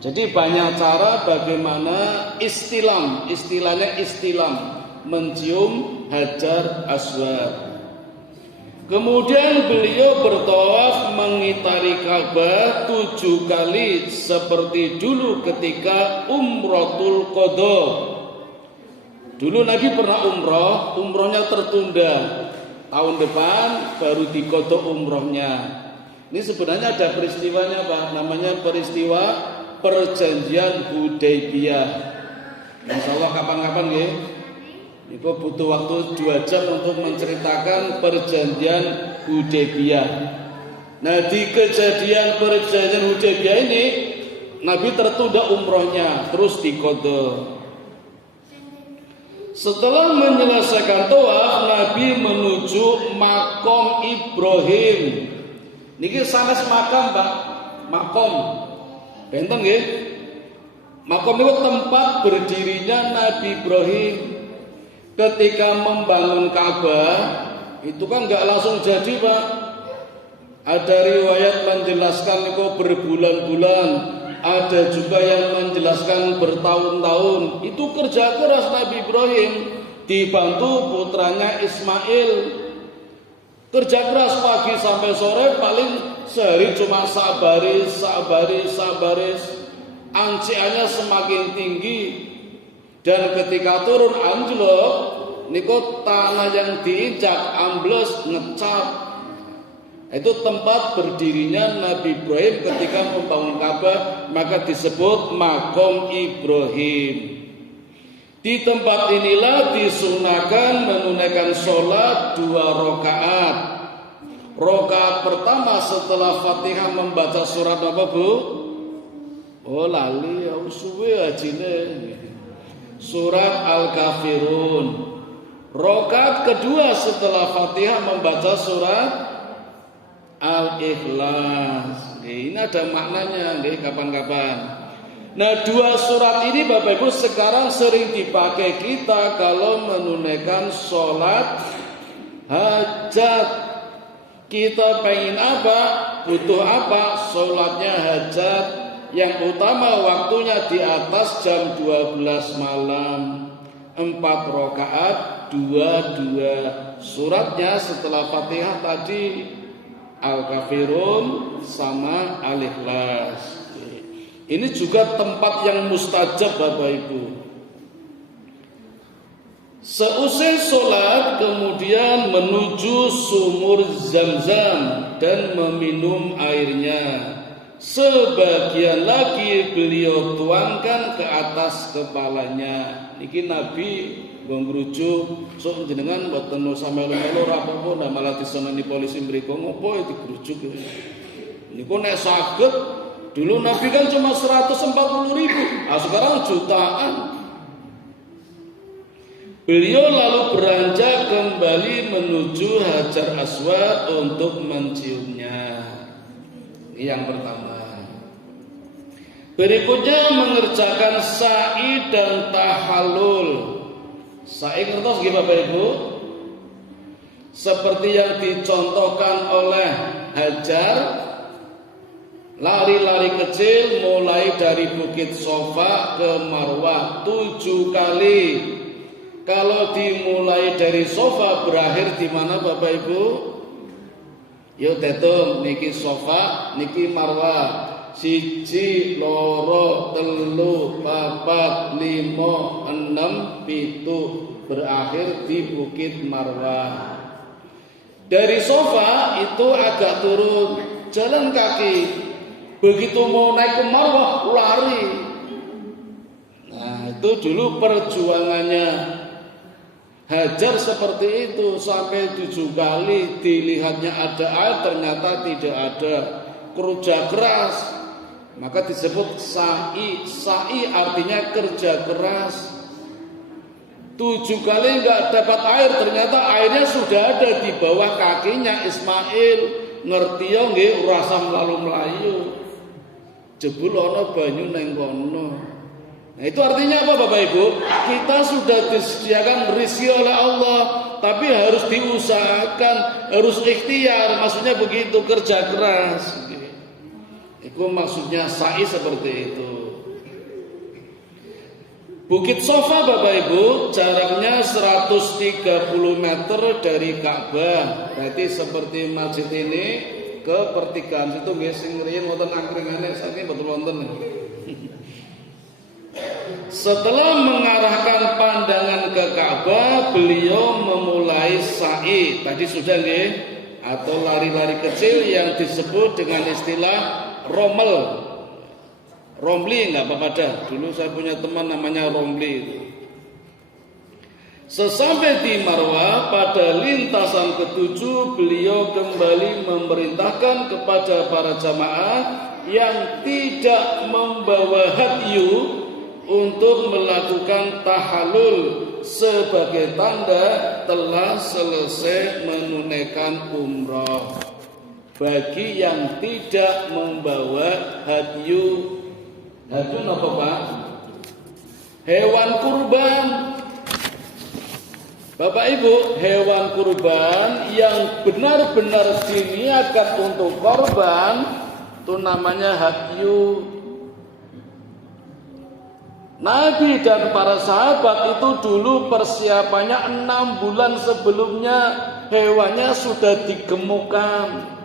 jadi banyak cara bagaimana istilam, istilahnya istilam, mencium Hajar Aswad. Kemudian beliau bertawaf mengitari Ka'bah 7 kali seperti dulu ketika Umratul Qadha. Dulu Nabi pernah umrohnya tertunda. Tahun depan baru diqadha umrohnya. Ini sebenarnya ada peristiwanya Pak, namanya peristiwa Perjanjian Hudaybiyah. Insyaallah kapan-kapan nggih. Itu butuh waktu 2 jam untuk menceritakan perjanjian Hudaybiyah. Nah, di kejadian perjanjian Hudaybiyah ini Nabi tertunda umrohnya, terus diqadha. Setelah menyelesaikan tawaf, Nabi menuju Makom Ibrahim. Niki sanes makam, Pak. Makom. Benten nggih? Makom itu tempat berdirinya Nabi Ibrahim. Ketika membangun Ka'bah itu kan nggak langsung jadi Pak. Ada riwayat menjelaskan itu berbulan-bulan, ada juga yang menjelaskan bertahun-tahun. Itu kerja keras Nabi Ibrahim dibantu putranya Ismail. Kerja keras pagi sampai sore, paling sehari cuma sabaris. Anciannya semakin tinggi. Dan ketika turun anjlok, niku tanah yang diinjak ambles ngecap. Itu tempat berdirinya Nabi Ibrahim ketika membangun Ka'bah, maka disebut Makom Ibrahim. Di tempat inilah disunahkan menunaikan sholat 2 rakaat. Rakaat pertama setelah Fatihah membaca surat apa Bu? Oh lali, suwe ajine. Surat Al-Kafirun. Rakaat kedua setelah Fatihah membaca surat Al-Ikhlas. Ini ada maknanya kapan-kapan. Nah, dua surat ini Bapak Ibu sekarang sering dipakai kita kalau menunaikan sholat hajat. Kita pengen apa? Butuh apa? Sholatnya hajat. Yang utama waktunya di atas jam 12 malam. 4 rakaat, 2 suratnya setelah Fatihah tadi Al-Kafirun sama Al-Ikhlas. Ini juga tempat yang mustajab Bapak Ibu. Seusai sholat kemudian menuju sumur Zam-Zam dan meminum airnya. Sebagian lagi beliau tuangkan ke atas kepalanya. Niki Nabi ngrujuk sok jenengan mboten usah melu-melu rapopo ndak malah disonani polisi mriko ngopo digrujuk. Niku nek saged dulu Nabi kan cuma 140.000, sekarang jutaan. Beliau lalu beranjak kembali menuju Hajar Aswad untuk menciumnya. Ini yang pertama. Berikutnya mengerjakan sa'i dan tahallul. Sa'i ngertos nggih Bapak Ibu? Seperti yang dicontohkan oleh Hajar, lari-lari kecil mulai dari Bukit Sofa ke Marwah 7 kali. Kalau dimulai dari Sofa berakhir di mana Bapak Ibu? Yuk tetung niki Sofa, niki Marwah. 1, 2, 3, 4, 5, 6, 7 berakhir di Bukit Marwah. Dari Sofa itu agak turun, jalan kaki. Begitu mau naik ke Marwah lari. Nah, itu dulu perjuangannya Hajar seperti itu sampai 7 kali dilihatnya ada air ternyata tidak ada. Kerja keras maka disebut sa'i. Sa'i artinya kerja keras. 7 kali enggak dapat air ternyata airnya sudah ada di bawah kakinya Ismail. Ngerti ya nggih rasa mlayu-mlayu. Jebul ana banyu nang kono. Nah, itu artinya apa Bapak Ibu? Kita sudah disediakan rezeki oleh Allah, tapi harus diusahakan, harus ikhtiar. Maksudnya begitu, kerja keras. Itu maksudnya sa'i seperti itu. Bukit Sofa Bapak Ibu jaraknya 130 meter dari Ka'bah. Berarti seperti masjid ini ke pertigaan situ nggih sing riyen wonten angkringane saking betul wonten. Setelah mengarahkan pandangan ke Ka'bah, beliau memulai sa'i. Tadi sudah nggih, atau lari-lari kecil yang disebut dengan istilah rommel. Romli enggak apa-apa dah. Dulu saya punya teman namanya Romli itu. Sesampai di Marwah pada lintasan ke-7, beliau kembali memerintahkan kepada para jamaah yang tidak membawa hadyu untuk melakukan tahallul sebagai tanda telah selesai menunaikan umrah. Bagi yang tidak membawa hadyu, hadyu apa Pak? Hewan kurban. Bapak Ibu, hewan kurban yang benar-benar diniatkan untuk korban itu namanya hadyu. Nabi dan para sahabat itu dulu persiapannya 6 bulan sebelumnya hewannya sudah digemukkan.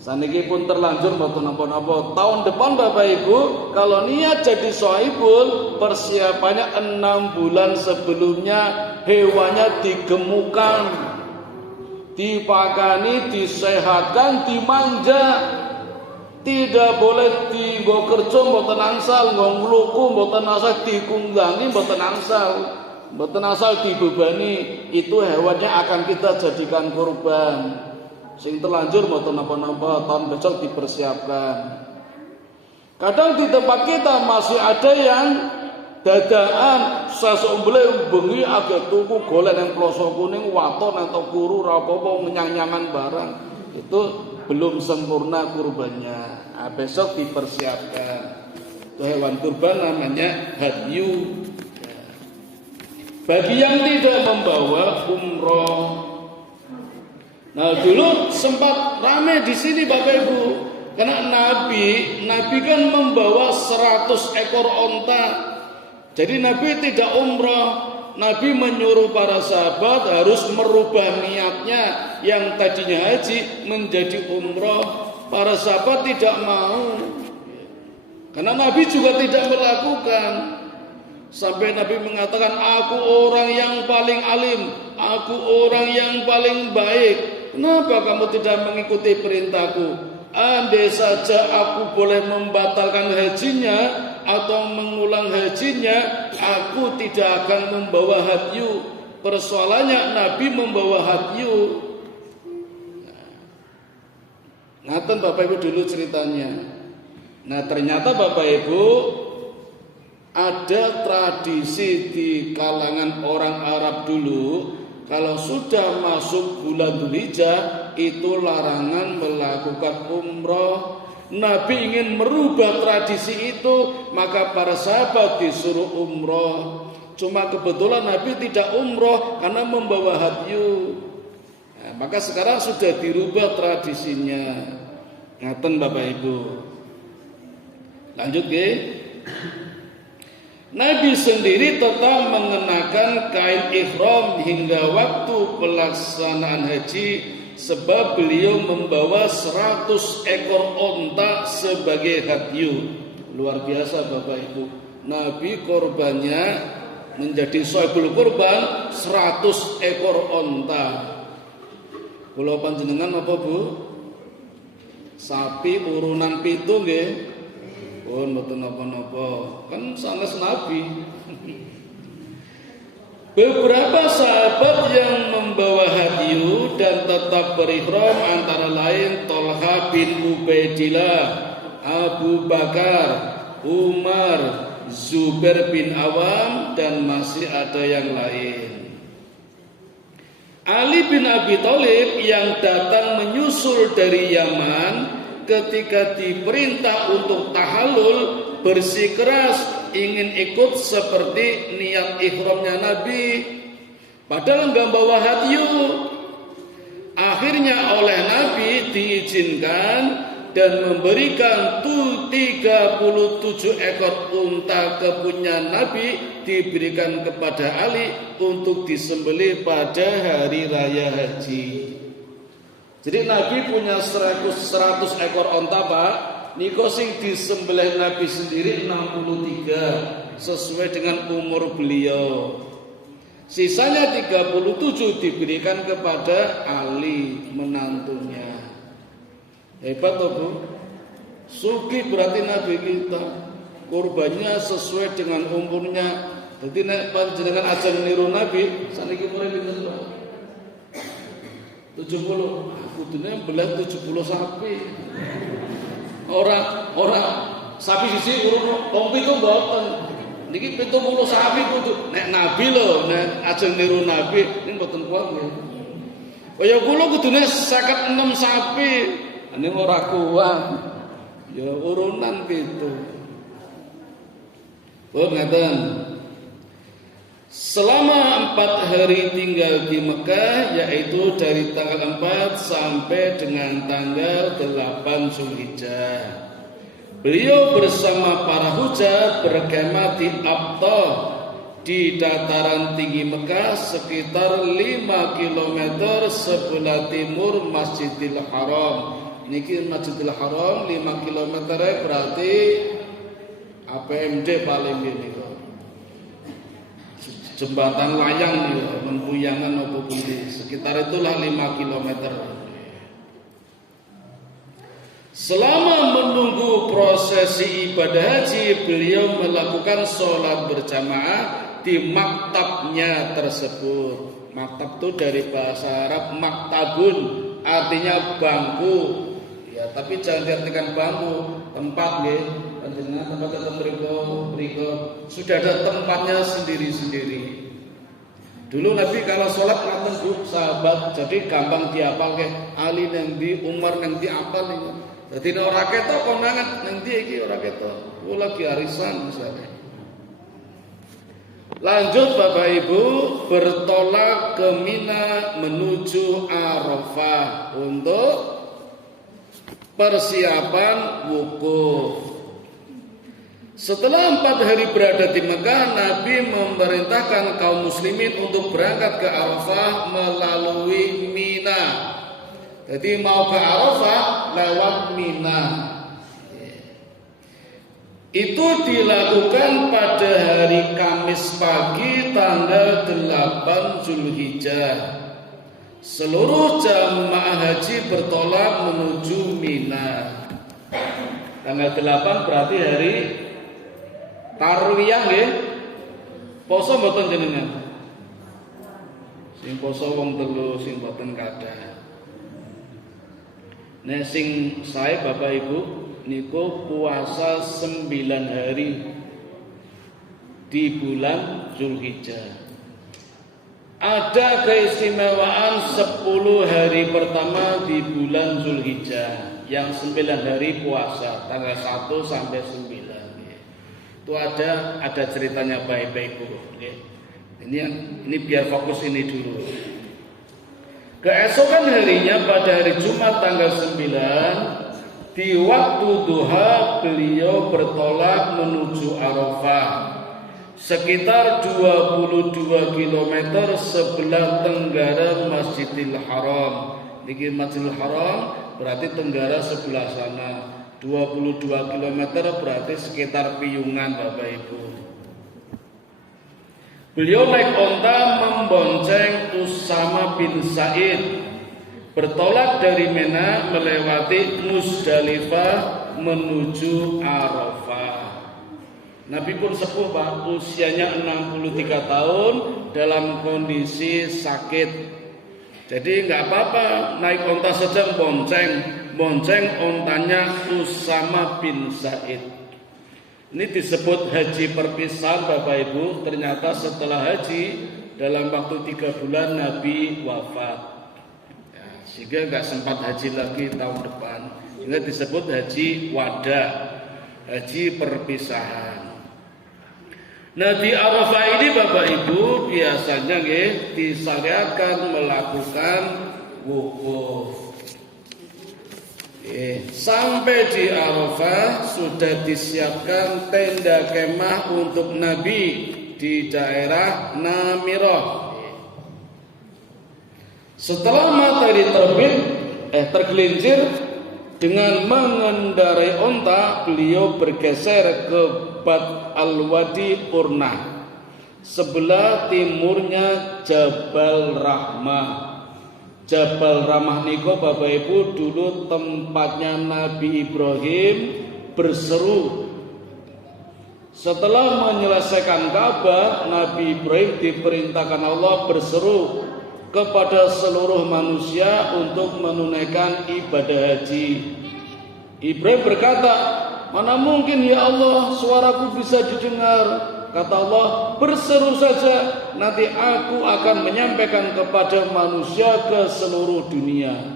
Saniki pun terlanjur mboten napa-napa. Tahun depan Bapak Ibu kalau niat jadi sohibul persiapannya 6 bulan sebelumnya hewannya digemukkan, dipakani, disehatkan, dimanja. Tidak boleh dienggo kerja mboten angsal, nggo ngluku mboten asal dikunggangi mboten angsal. Mboten asal dibebani, itu hewannya akan kita jadikan kurban. Sing terlanjur mboten napa-napa, tahun besok dipersiapkan. Kadang di tempat kita masih ada yang dadaan sasumbele bengi agak tuku golek nang ploso kuning waton atau kuru ra apa-apa nyanyangan barang. itu belum sempurna kurbannya. Nah, besok dipersiapkan. Itu hewan kurban namanya hadyu. Bagi yang tidak membawa umroh. Nah, dulu sempat ramai di sini Bapak Ibu. Karena Nabi kan membawa 100 ekor onta. Jadi Nabi tidak umroh. Nabi menyuruh para sahabat harus merubah niatnya yang tadinya haji menjadi umroh. Para sahabat tidak mau. Karena Nabi juga tidak melakukan. Sampai Nabi mengatakan, aku orang yang paling alim, aku orang yang paling baik. Kenapa kamu tidak mengikuti perintahku? Andai saja aku boleh membatalkan hajinya atau mengulang hajinya, aku tidak akan membawa hadyu. Persoalannya Nabi membawa hadyu. Ngaten Bapak Ibu dulu ceritanya. Nah, ternyata Bapak Ibu ada tradisi di kalangan orang Arab dulu, kalau sudah masuk bulan Dzulhijjah itu larangan melakukan umroh. Nabi ingin merubah tradisi itu, maka para sahabat disuruh umroh. Cuma kebetulan Nabi tidak umroh karena membawa hadyu. Nah, maka sekarang sudah dirubah tradisinya. Ngaten Bapak Ibu. Lanjut ya. Nabi sendiri tetap mengenakan kain ihram hingga waktu pelaksanaan haji, sebab beliau membawa 100 ekor onta sebagai hadyu. Luar biasa Bapak Ibu. Nabi korbannya menjadi sohibul kurban 100 ekor onta. Kula panjenengan apa Bu? Sapi urunan 7 nggih. Oh, mboten napa-napa. Kan sanes Nabi. Beberapa sahabat yang membawa hadyu dan tetap berihram antara lain Tolha bin Ubaidillah, Abu Bakar, Umar, Zubair bin Awam, dan masih ada yang lain. Ali bin Abi Thalib yang datang menyusul dari Yaman ketika diperintah untuk tahallul bersikeras ingin ikut seperti niat ihramnya Nabi, padahal enggak bawa hadyu. Akhirnya oleh Nabi diizinkan dan memberikan 37 ekor unta kebunnya Nabi diberikan kepada Ali untuk disembelih pada hari raya haji. Jadi Nabi punya 100 ekor onta Pak. Niko sing disembelih Nabi sendiri 63 sesuai dengan umur beliau. Sisanya 37 diberikan kepada Ali menantunya. Hebat toh Bu. Sugih berarti Nabi kita. Kurbannya sesuai dengan umurnya. Jadi nek panjenengan ajeng niru Nabi, saniki mulai pinten Pak? 70. Kudune belah 70 sapi. Orang sapi sisi urun wong 7 mboten. Niki 70 sapi kudu. Nek Nabi lho, nek ajeng niru Nabi ning mboten kuat nggih. Kaya kula kudune 56 sapi. Ning ora kuat. Ya urunan 7. Oh ngaten. Selama 4 hari tinggal di Mekah, yaitu dari tanggal 4 sampai dengan tanggal 8 Zulhijjah. Beliau bersama para hujjah berkemah di Abtah di dataran tinggi Mekah sekitar 5 km sebelah timur Masjidil Haram. Niki Masjidil Haram 5 km berarti APMD paling ini kok. Jembatan layang ya, Mempuyangan apa pundi. Sekitar itulah 5 km. Selama menunggu prosesi ibadah haji, beliau melakukan sholat berjamaah di maktabnya tersebut. Maktab itu dari bahasa Arab maktabun, artinya bangku. Ya, tapi jangan diartikan bangku, tempat nggih. Panjenengan tempat mriku sudah ada tempatnya sendiri-sendiri. Dulu Nabi kalau sholat ngaten Bu, sahabat jadi gampang dihafal ke Ali nanti Umar nanti apal ini. Jadi ora ketok konangan nanti iki ora ketok. Ku lagi arisan misalnya. Lanjut Bapak Ibu, bertolak ke Mina menuju Arafah untuk persiapan wukuf. Setelah 4 hari berada di Mekah, Nabi memerintahkan kaum muslimin untuk berangkat ke Arafah melalui Mina. Jadi mau ke Arafah lewat Mina. Itu dilakukan pada hari Kamis pagi tanggal 8 Zulhijjah. Seluruh jamaah haji bertolak menuju Mina. Tanggal 8 berarti hari Tarwiyah nggih. Poso mboten jenengan? Sing poso wong telu sing mboten kathah. Nek sing sae Bapak Ibu niku puasa 9 hari di bulan Zulhijjah. Ada keistimewaan 10 hari pertama di bulan Zulhijjah yang 9 hari puasa tanggal 1 sampai 9. Itu ada ceritanya baik-baik Bu. Ini biar fokus ini dulu. Keesokan harinya pada hari Jumat tanggal 9 di waktu duha beliau bertolak menuju Arafah sekitar 22 km sebelah tenggara Masjidil Haram. Niki Masjidil Haram berarti tenggara sebelah sana. 22 km berarti sekitar Piungan Bapak Ibu. Beliau naik onta membonceng Usama bin Said bertolak dari Mina melewati Musdalifah menuju Arafah. Nabi pun sepuh Pak, usianya 63 tahun dalam kondisi sakit. Jadi nggak apa-apa naik onta saja bonceng ontanya Usama bin Said. Ini disebut haji perpisahan Bapak Ibu. Ternyata setelah haji dalam waktu 3 bulan Nabi wafat ya, sehingga nggak sempat haji lagi tahun depan. Sehingga disebut haji wada, haji perpisahan. Nah di Arafah ini Bapak Ibu biasanya disyariatkan melakukan wukuf. Sampai di Arafah sudah disiapkan tenda kemah untuk Nabi di daerah Namirah. Setelah matahari tergelincir dengan mengendarai onta, beliau bergeser ke Bad Al-Wadi Purna, sebelah timurnya Jabal Rahmah. Jabal Rahmah niko Bapak Ibu dulu tempatnya Nabi Ibrahim berseru. Setelah menyelesaikan Ka'bah, Nabi Ibrahim diperintahkan Allah berseru kepada seluruh manusia untuk menunaikan ibadah haji. Ibrahim berkata, "Mana mungkin ya Allah suaraku bisa didengar?" Kata Allah, "Berseru saja, nanti aku akan menyampaikan kepada manusia ke seluruh dunia."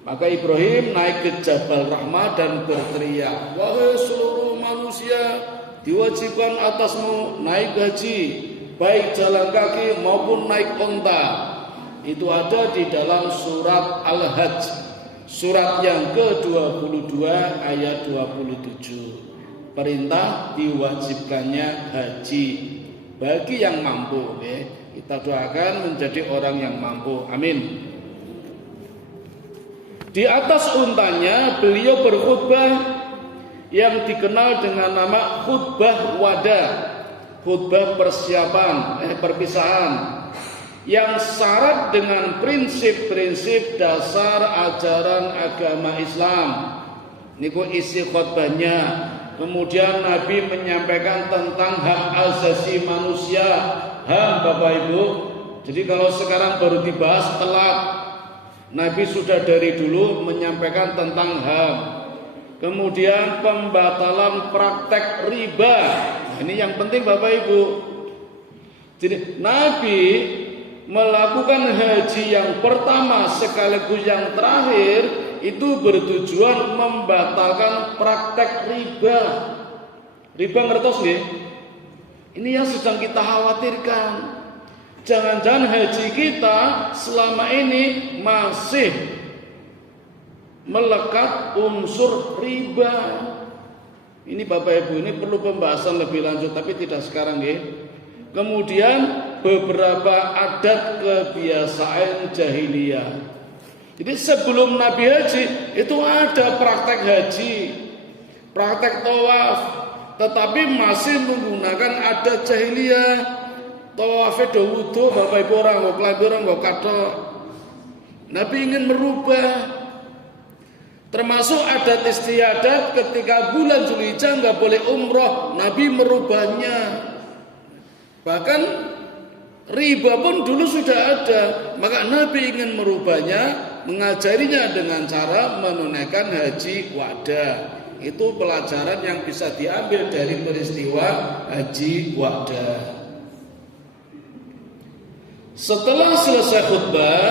Maka Ibrahim naik ke Jabal Rahmah dan berteriak, "Wahai seluruh manusia, diwajibkan atasmu naik haji, baik jalan kaki maupun naik onta." Itu ada di dalam surat Al-Hajj, surat yang ke-22 ayat 27. Perintah diwajibkannya haji bagi yang mampu. Kita doakan menjadi orang yang mampu. Amin. Di atas untanya beliau berkhutbah yang dikenal dengan nama khutbah wada, khutbah perpisahan, yang syarat dengan prinsip-prinsip dasar ajaran agama Islam. Niku isi khutbahnya. Kemudian Nabi menyampaikan tentang hak asasi manusia, HAM Bapak Ibu. Jadi kalau sekarang baru dibahas telat. Nabi sudah dari dulu menyampaikan tentang HAM. Kemudian pembatalan praktek riba. Nah, ini yang penting Bapak Ibu. Jadi Nabi melakukan haji yang pertama sekaligus yang terakhir itu bertujuan membatalkan praktek riba. Riba ngertos nggih? Ini yang sedang kita khawatirkan. Jangan-jangan haji kita selama ini masih melekat unsur riba. Ini Bapak Ibu, ini perlu pembahasan lebih lanjut, tapi tidak sekarang ya. Kemudian beberapa adat kebiasaan jahiliyah. Jadi sebelum Nabi haji itu ada praktek haji, praktek tawaf, tetapi masih menggunakan adat jahiliyah. Tawafnya do wudu, Bapak Ibu, orang kok klambi orang kok kathok. Nabi ingin merubah. Termasuk adat istiadat ketika bulan Zulhijjah nggak boleh umroh, Nabi merubahnya. Bahkan riba pun dulu sudah ada, maka Nabi ingin merubahnya, mengajarinya dengan cara menunaikan haji wada. Itu pelajaran yang bisa diambil dari peristiwa haji wada. Setelah selesai khutbah,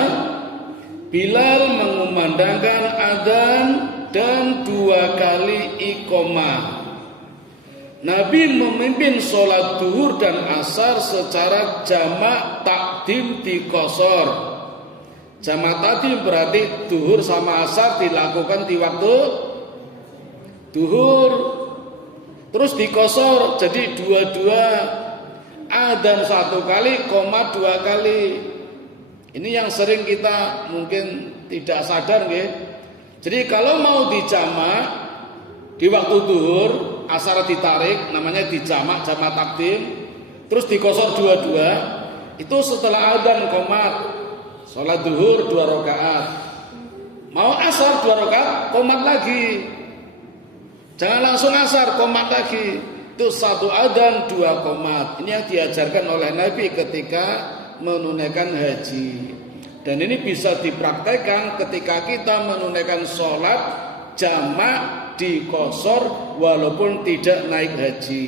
Bilal mengumandangkan adzan dan 2 kali iqamah. Nabi memimpin sholat duhur dan asar secara jamak takdim dikosor. Jamak takdim berarti duhur sama asar dilakukan di waktu duhur, terus dikosor jadi 2 adzan 1 kali, koma 2 kali. Ini yang sering kita mungkin tidak sadar nggih. Jadi kalau mau dijamak di waktu duhur, asar ditarik, namanya dijamak, jamak takdim, terus dikosor 2, itu setelah adzan qomat, sholat duhur 2 rakaat. Mau asar 2 rakaat, qomat lagi. Jangan langsung asar, qomat lagi. Itu 1 adzan 2 qomat. Ini yang diajarkan oleh Nabi ketika menunaikan haji. Dan ini bisa dipraktekkan ketika kita menunaikan sholat jamak dikosor walaupun tidak naik haji.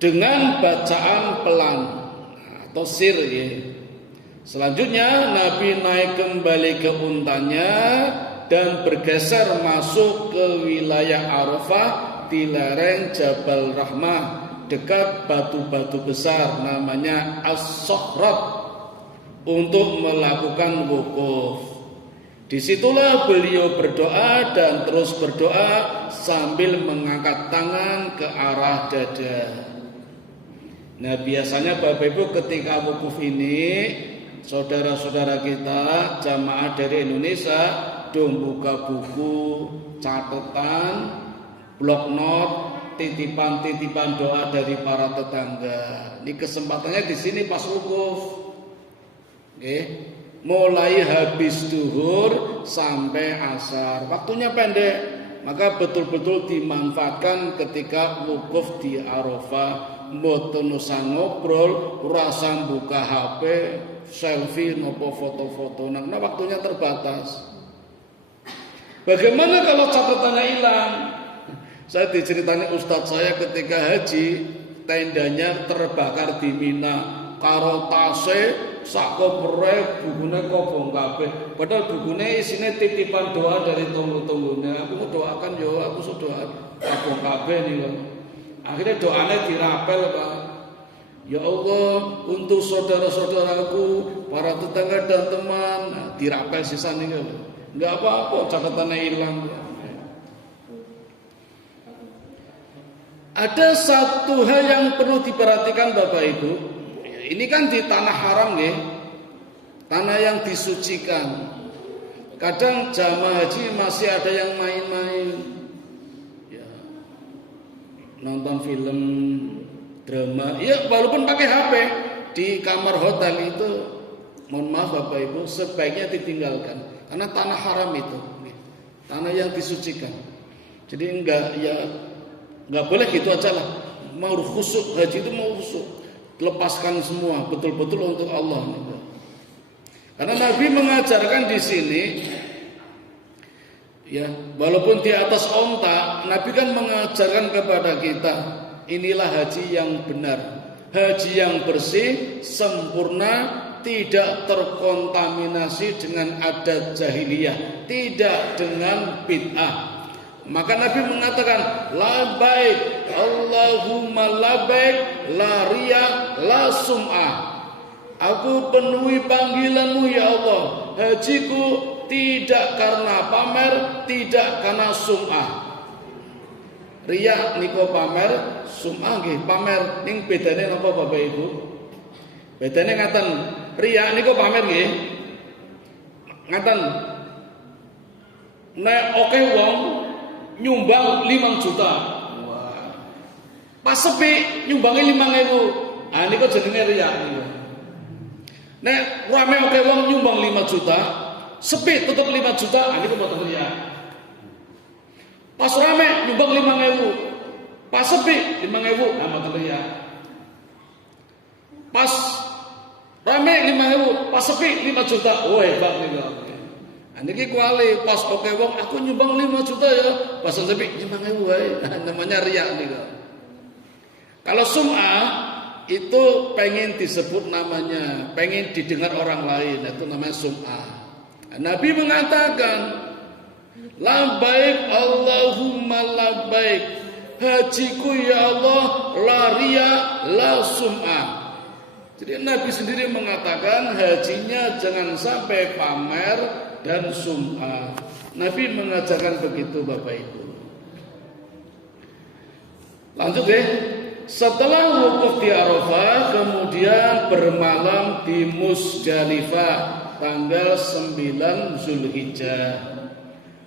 Dengan bacaan pelan atau sir ya. Selanjutnya Nabi naik kembali ke untanya dan bergeser masuk ke wilayah Arafah di lereng Jabal Rahmah dekat batu-batu besar namanya As-Sokhrat untuk melakukan wukuf. Disitulah beliau berdoa dan terus berdoa sambil mengangkat tangan ke arah dada. Nah biasanya Bapak Ibu ketika wukuf ini, saudara-saudara kita jamaah dari Indonesia dong buka buku, catatan, bloknot, titipan-titipan doa dari para tetangga. Ini kesempatannya di sini pas wukuf. Oke. Mulai habis duhur sampai asar. Waktunya pendek, maka betul-betul dimanfaatkan ketika wukuf di Arafah. Mboten usah ngobrol, rasa buka HP, selfie nopo foto-foto. Nah, waktunya terbatas. Bagaimana kalau catatannya hilang? Saya diceritanya ustadz saya ketika haji, tendanya terbakar di Mina, karo tase sak kopere bukune kobong kabeh. Padahal bukune isine titipan doa dari tunggu-tunggune. Aku mau doakan yo, aku doa kobong kabeh nih. Akhirnya doanya dirapel, Pak. Ya Allah, untuk saudara-saudaraku, para tetangga dan teman, dirapel sisane niku. Enggak apa-apa, catatannya hilang. Ada satu hal yang perlu diperhatikan Bapak Ibu. Ini kan di tanah haram ya, tanah yang disucikan. Kadang jamaah haji masih ada yang main-main, ya, nonton film, drama. Ya walaupun pakai HP di kamar hotel itu, mohon maaf Bapak Ibu, sebaiknya ditinggalkan. Karena tanah haram itu, tanah yang disucikan. Jadi enggak boleh gitu aja lah. Mau khusyuk, haji itu mau khusyuk, lepaskan semua betul-betul untuk Allah. Karena Nabi mengajarkan di sini, ya walaupun di atas onta, Nabi kan mengajarkan kepada kita, inilah haji yang benar. haji yang bersih, sempurna, tidak terkontaminasi dengan adat jahiliyah, tidak dengan bid'ah. Maka Nabi mengatakan, labbaik Allahumma labbaik la riya la sum'ah. Aku penuhi panggilanmu ya Allah. Hajiku tidak karena pamer, tidak karena sum'ah. Riya niku pamer, sum'ah nggih pamer. Ning bedane napa Bapak Ibu? Bedane ngaten, riya niku pamer nggih. Ngaten. Nek oke wong nyumbang 5 juta. Wah. Pas sepi nyumbangi 5.000. Ah niku jenenge riya niku. Nek rame oke wong nyumbang 5 juta, sepi tetep 5 juta, ah niku mboten riya. Pas rame nyumbang 5.000. Pas sepi 5.000, ah mboten riya. Pas rame 5.000, pas sepi 5 juta. Oh hebat niku. Niki kuali pas oke wong aku nyumbang 5 juta ya, pas sepi 5.000 wae. Namanya riya niku. Kalau sum'ah itu pengen disebut namanya, pengen didengar orang lain, itu namanya sum'ah. Nabi mengatakan, labbaik Allahumma labbaik, hajiku ya Allah la riya la sum'ah. Jadi Nabi sendiri mengatakan hajinya jangan sampai pamer dan sum'ah. Nabi mengajarkan begitu Bapak Ibu. Lanjut deh. Setelah wukuf di Arafah, kemudian bermalam di Musdalifah tanggal 9 Zulhijjah.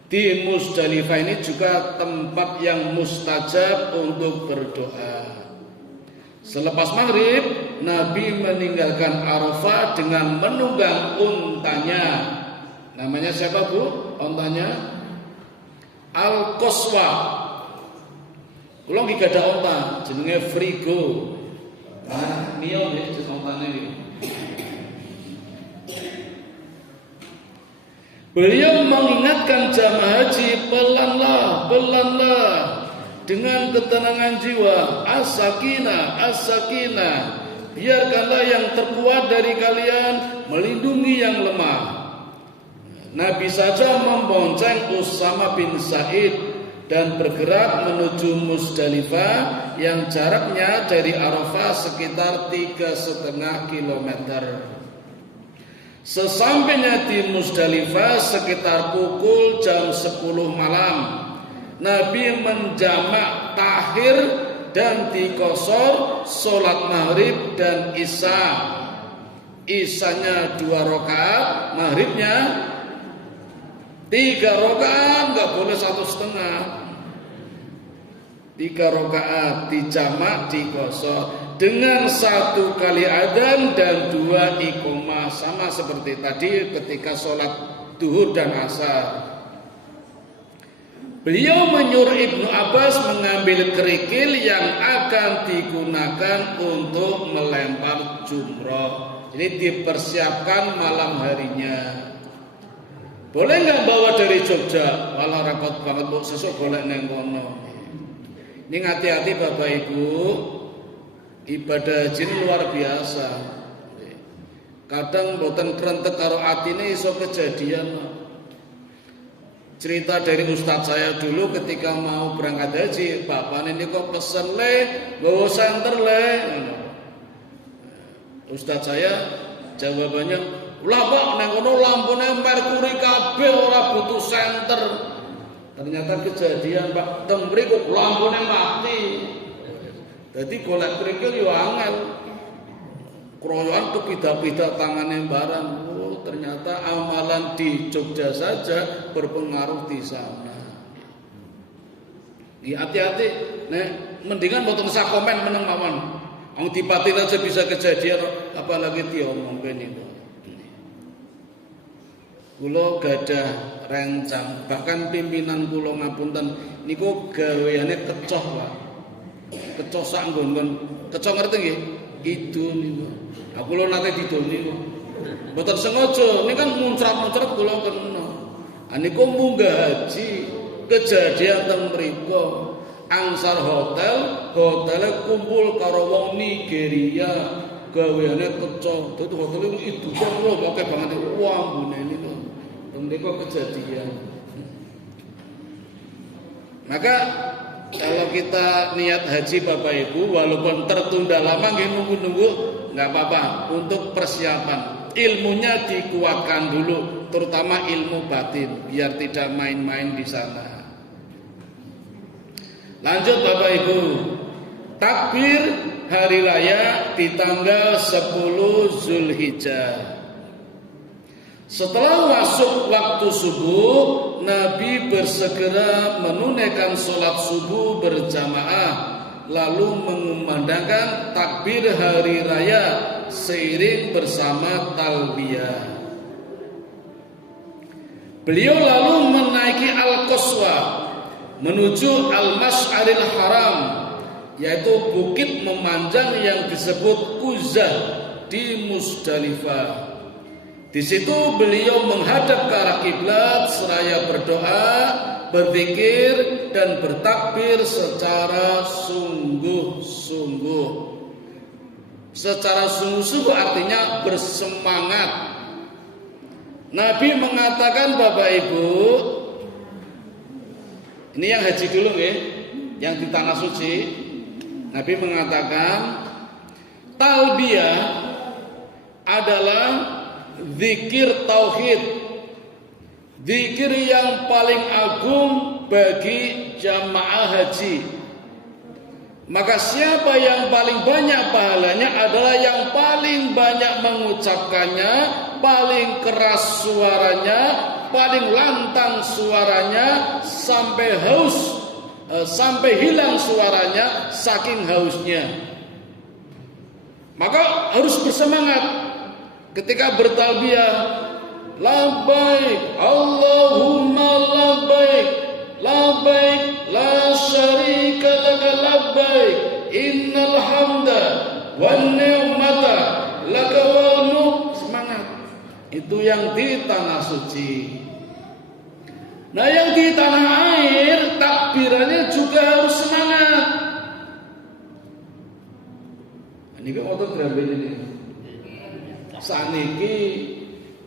Di Musdalifah ini juga tempat yang mustajab untuk berdoa. Selepas maghrib, Nabi meninggalkan Arafah dengan menunggang untanya. Namanya siapa Bu? Untanya Al-Qaswa. Kula nggih gadah unta jenenge Frigo. Nah, niyo nggih jeneng untane iki. Beliau mengingatkan jamaah haji, pelanlah dengan ketenangan jiwa, as-sakinah, biarkanlah yang terkuat dari kalian melindungi yang lemah. Nabi saja membonceng Usama bin Zaid dan bergerak menuju Musdalifah yang jaraknya dari Arafah sekitar 3,5 kilometer. Sesampainya di Musdalifah sekitar pukul jam 10 malam, Nabi menjamak takhir dan dikosor sholat maghrib dan isya. Isyanya 2 rakaat, maghribnya 3 rakaat, nggak boleh 1,5. 3 rakaat dijamak dikosor dengan 1 kali adzan dan 2 iqamah, sama seperti tadi ketika sholat duhur dan asar. Beliau menyuruh Ibnu Abbas mengambil kerikil yang akan digunakan untuk melempar jumroh. Jadi dipersiapkan malam harinya. Boleh nggak bawa dari Jogja? Walah repot banget Bu, sesuk golek neng kono. Ini hati-hati Bapak Ibu, ibadah haji ini luar biasa. Kadang boten krentek karo atine iso kejadian. Cerita dari ustadz saya dulu ketika mau berangkat haji, bapak ini kok pesen le, bawa senter le. Ustadz saya jawabannya, lah Pak, neng kono lampune merkuri kabeh ora butuh senter. Ternyata kejadian Pak, teng mriku lampune mati. Dadi golek krikil yo angel. Kroyoan kepida-pida tangane barang. Oh, ternyata amalan di Jogja saja berpengaruh di sana. Hati-hati, nek mendingan mboten usah komen meneng mawon. Wong dipatin aja bisa kejadian, apalagi diomongke niku. Kula gadah rencang, bahkan pimpinan kula ngapunten niku gaweane kecoh, Pak. Kecoh sak nggon-nggon. Kecoh ngerti nggih? Itu niku. Aku lho nate didol niku. Mboten sengaja, ini kan muncrat-muncrat kula kena. Niku munggah haji, kejadian teng mriku. angsar hotelnya kumpul karo wong Nigeria, gaweane keco. Dadi hotelnya itu lho pakai banget uang bunene itu. Ndek kejadian. Maka kalau kita niat haji Bapak Ibu, walaupun tertunda lama nggih nunggu-nunggu nggak apa-apa untuk persiapan. Ilmunya dikuatkan dulu, terutama ilmu batin, biar tidak main-main di sana. Lanjut Bapak Ibu, takbir hari raya di tanggal 10 Zulhijjah. Setelah masuk waktu subuh, Nabi bersegera menunaikan sholat subuh berjamaah, lalu mengumandangkan takbir hari raya seiring bersama talbiyah. Beliau lalu menaiki Al-Qaswa menuju Al-Masy'aril Haram, yaitu bukit memanjang yang disebut Quzah di Musdalifah. Di situ beliau menghadap ke arah kiblat seraya berdoa, berzikir dan bertakbir secara sungguh-sungguh. Secara sungguh-sungguh artinya bersemangat. Nabi mengatakan Bapak Ibu, ini yang haji dulu ya, yang di tanah suci. Nabi mengatakan talbiyah adalah zikir tauhid, zikir yang paling agung bagi jamaah haji. Maka siapa yang paling banyak pahalanya adalah yang paling banyak mengucapkannya, paling keras suaranya, paling lantang suaranya, sampai haus, sampai hilang suaranya saking hausnya. Maka harus bersemangat ketika bertalbiyah, labbaik Allahumma labbaik, labbaik la syarika laka labbaik, innal hamda wan ni'mata laka wal mulk. Semangat. Itu yang di tanah suci. Nah, yang di tanah air takbirannya juga harus semangat. Ini kan waktu berapa ini? Saniki,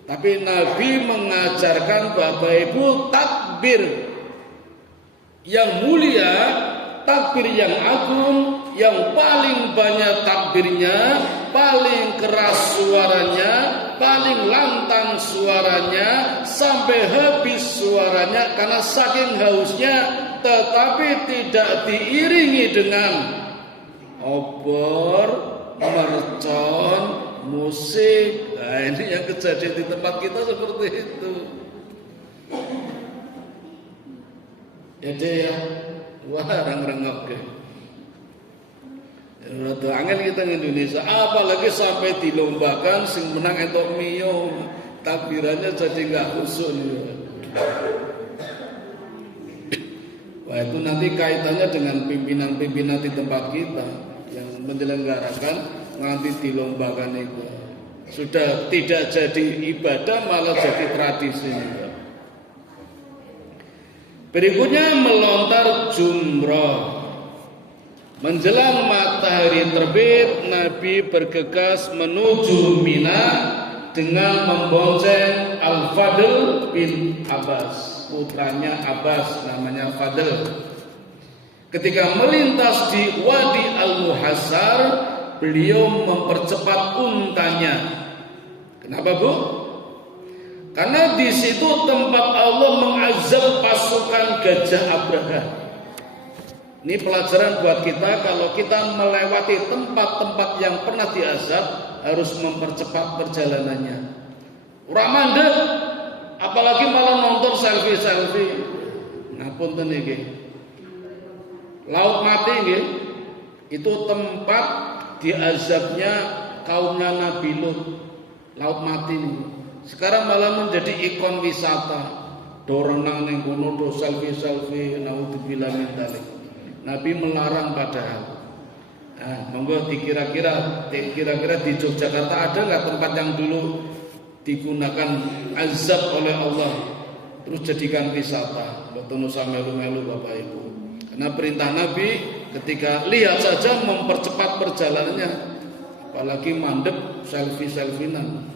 tapi Nabi mengajarkan Bapak Ibu takbir yang mulia, takbir yang agung, yang paling banyak takbirnya, paling keras suaranya, paling lantang suaranya, sampai habis suaranya karena saking hausnya, tetapi tidak diiringi dengan obor, mercon, musik. Nah, ini yang kejadian di tempat kita seperti itu. Ya deh ya, wah rengok ke. Rada angel kita di Indonesia, apalagi sampai dilombakan sing menang entuk mio, takbirannya jadi nggak khusyuk. Wah, itu nanti kaitannya dengan pimpinan-pimpinan di tempat kita yang menyelenggarakan nanti dilombakan itu. Sudah tidak jadi ibadah, malah jadi tradisi. Berikutnya melontar jumrah. Menjelang matahari terbit, Nabi bergegas menuju Mina dengan membonceng Al-Fadl bin Abbas, putranya Abbas, namanya Fadl. Ketika melintas di Wadi Al-Muhassar, beliau mempercepat untanya. Kenapa, Bu? Karena di situ tempat Allah mengazab pasukan gajah Abraha. Ini pelajaran buat kita, kalau kita melewati tempat-tempat yang pernah diazab, harus mempercepat perjalanannya. Ora mandek, apalagi malah nonton selfie-selfie. Ngapunten iki. Laut Mati nggih, itu tempat diazabnya kaum Nabi Lut. Laut Mati nih. Sekarang malah menjadi ikon wisata. Do renang ning kono, do selfie-selfie, naudzubillah min dzalik. Nabi melarang padahal. Nah, monggo kira-kira di Yogyakarta ada nggak tempat yang dulu digunakan azab oleh Allah terus jadikan wisata? Ketemu sama melu-melu Bapak Ibu. Karena perintah Nabi ketika lihat saja mempercepat perjalanannya, apalagi mandek selfie-selfinan.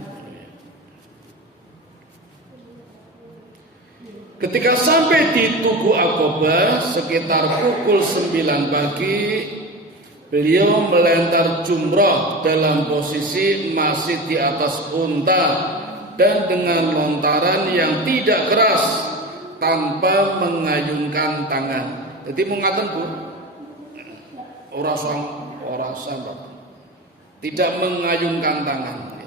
Ketika sampai di Tugu Aqobah sekitar pukul 9 pagi, beliau melempar jumrah dalam posisi masih di atas unta dan dengan lontaran yang tidak keras tanpa mengayunkan tangan. Jadi mengatakan Bu, orang sahabat tidak mengayunkan tangan.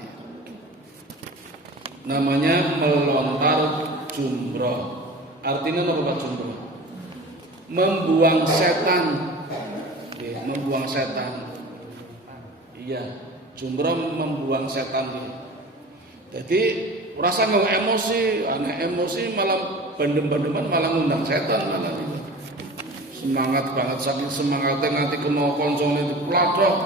Namanya melontar jumrah. Artinya apa Pak jumrah? Membuang setan. Ya, membuang setan. Iya, jumrah membuang setan. Jadi rasa nggak emosi, aneh emosi malah bandem-bandeman malah ngundang setan malah. Semangat banget, saking semangatnya nganti kena koncone dipladok.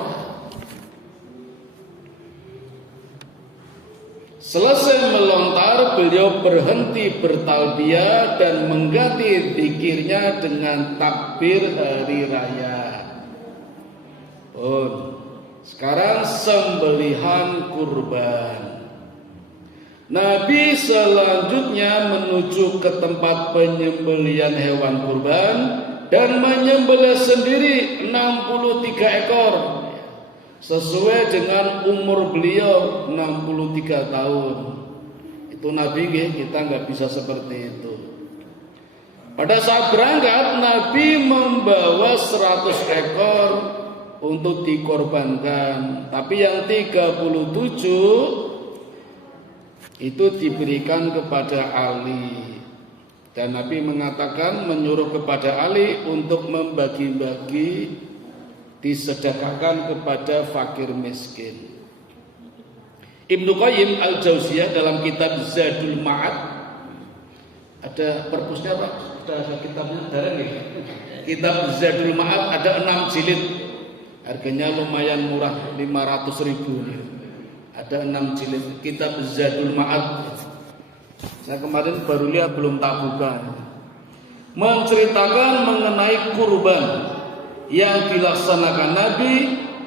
Selesai melontar, beliau berhenti bertalbiyah dan mengganti zikirnya dengan takbir hari raya. Sekarang sembelihan kurban. Nabi selanjutnya menuju ke tempat penyembelihan hewan kurban dan menyembelih sendiri 63 ekor sesuai dengan umur beliau 63 tahun. Itu Nabi, kita nggak bisa seperti itu. Pada saat berangkat Nabi membawa 100 ekor untuk dikorbankan, tapi yang 37 itu diberikan kepada Ali. Dan Nabi mengatakan, menyuruh kepada Ali untuk membagi-bagi, disedekahkan kepada fakir miskin. Ibnu Qayyim Al-Jauziyah dalam kitab Zadul Ma'ad, ada perpusnya Pak? Ada kitabnya, ada nggih? Kitab Zadul Ma'ad ada 6 jilid. Harganya lumayan murah, 500.000. Ada 6 jilid kitab Zadul Ma'ad. Saya kemarin baru lihat, belum tak buka. Menceritakan mengenai kurban yang dilaksanakan Nabi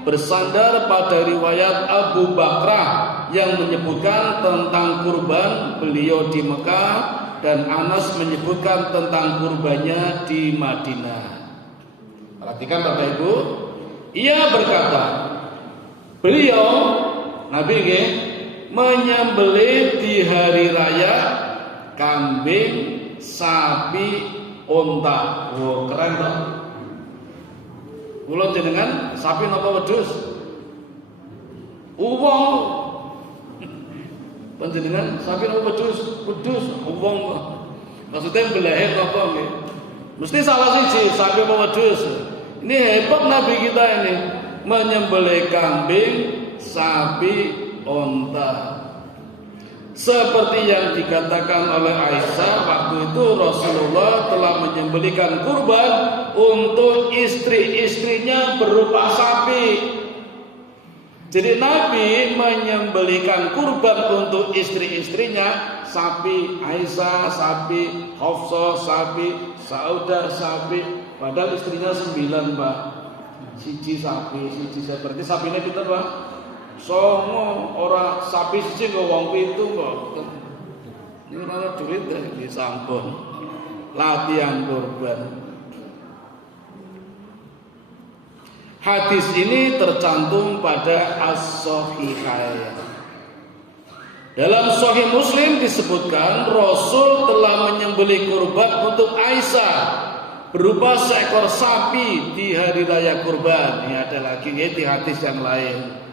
bersandar pada riwayat Abu Bakrah yang menyebutkan tentang kurban beliau di Mekah dan Anas menyebutkan tentang kurbannya di Madinah. Perhatikan Bapak Ibu, ia berkata, beliau Nabi menyembelih di hari raya kambing, sapi, unta. Wow, keren toh. Kula jenengan sapi napa wedhus? Uwong. Panjenengan sapi napa wedhus? Wedhus, uwong. Maksudnya belahe napa nggih? Mesti salah siji, sapi apa wedhus. Ini hebat Nabi kita ini, menyembelih kambing, sapi, unta. Seperti yang dikatakan oleh Aisyah, waktu itu Rasulullah telah menyembelihkan kurban untuk istri-istrinya berupa sapi. Jadi Nabi menyembelihkan kurban untuk istri-istrinya, sapi Aisyah, sapi Hafsah, sapi Saudah, sapi. Padahal istrinya 9 Pak. Siji sapi, siji seperti sapinya kita Pak. Songo ora sapi siji kok wong 7 kok. Ini ora duit di sampun. Latihan kurban. Hadis ini tercantum pada As-Sahihain. Dalam Sahih Muslim disebutkan Rasul telah menyembelih kurban untuk Aisyah berupa seekor sapi di hari raya kurban. Ini ada lagi di hadis yang lain.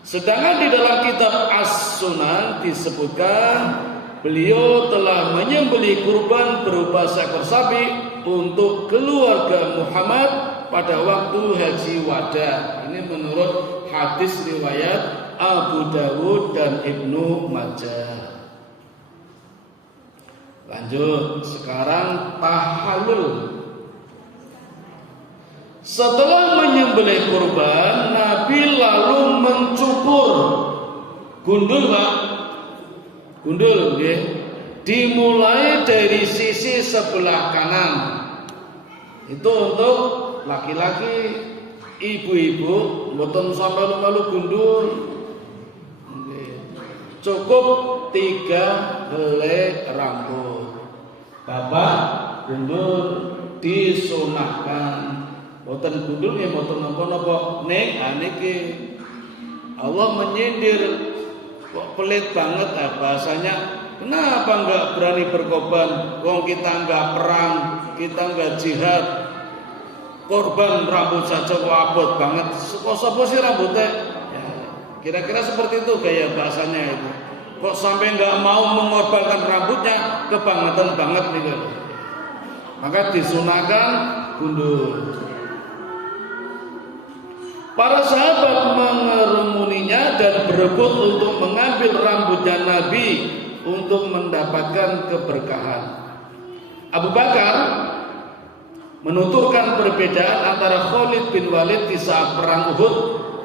Sedangkan di dalam kitab As-Sunan disebutkan beliau telah menyembelih kurban berupa seekor sapi untuk keluarga Muhammad pada waktu haji wada. Ini menurut hadis riwayat Abu Dawud dan Ibnu Majah. Lanjut, sekarang tahallul. Setelah menyembelih kurban, Nabi lalu mencukur gundul, Pak. Gundul, ya. Dimulai dari sisi sebelah kanan. Itu untuk laki-laki. Ibu-ibu mboten sampai melu gundul. Cukup 3 helai rambut. Bapak gundul disunahkan. Mboten gundul nggih mboten napa-napa. Ning niki Allah menyindir kok pelit banget bahasanya. Kenapa enggak berani berkorban? Wong kita enggak perang, kita enggak jihad. Korban rambut saja kok abot banget. Sapa sih rambutnya? Ya, kira-kira seperti itu gaya bahasanya itu. Kok sampai nggak mau mengorbankan rambutnya, kebangetan banget nih. Maka disunahkan gundul. Para sahabat mengerumuninya dan berebut untuk mengambil rambutnya Nabi untuk mendapatkan keberkahan. Abu Bakar menuturkan perbedaan antara Khalid bin Walid di saat perang Uhud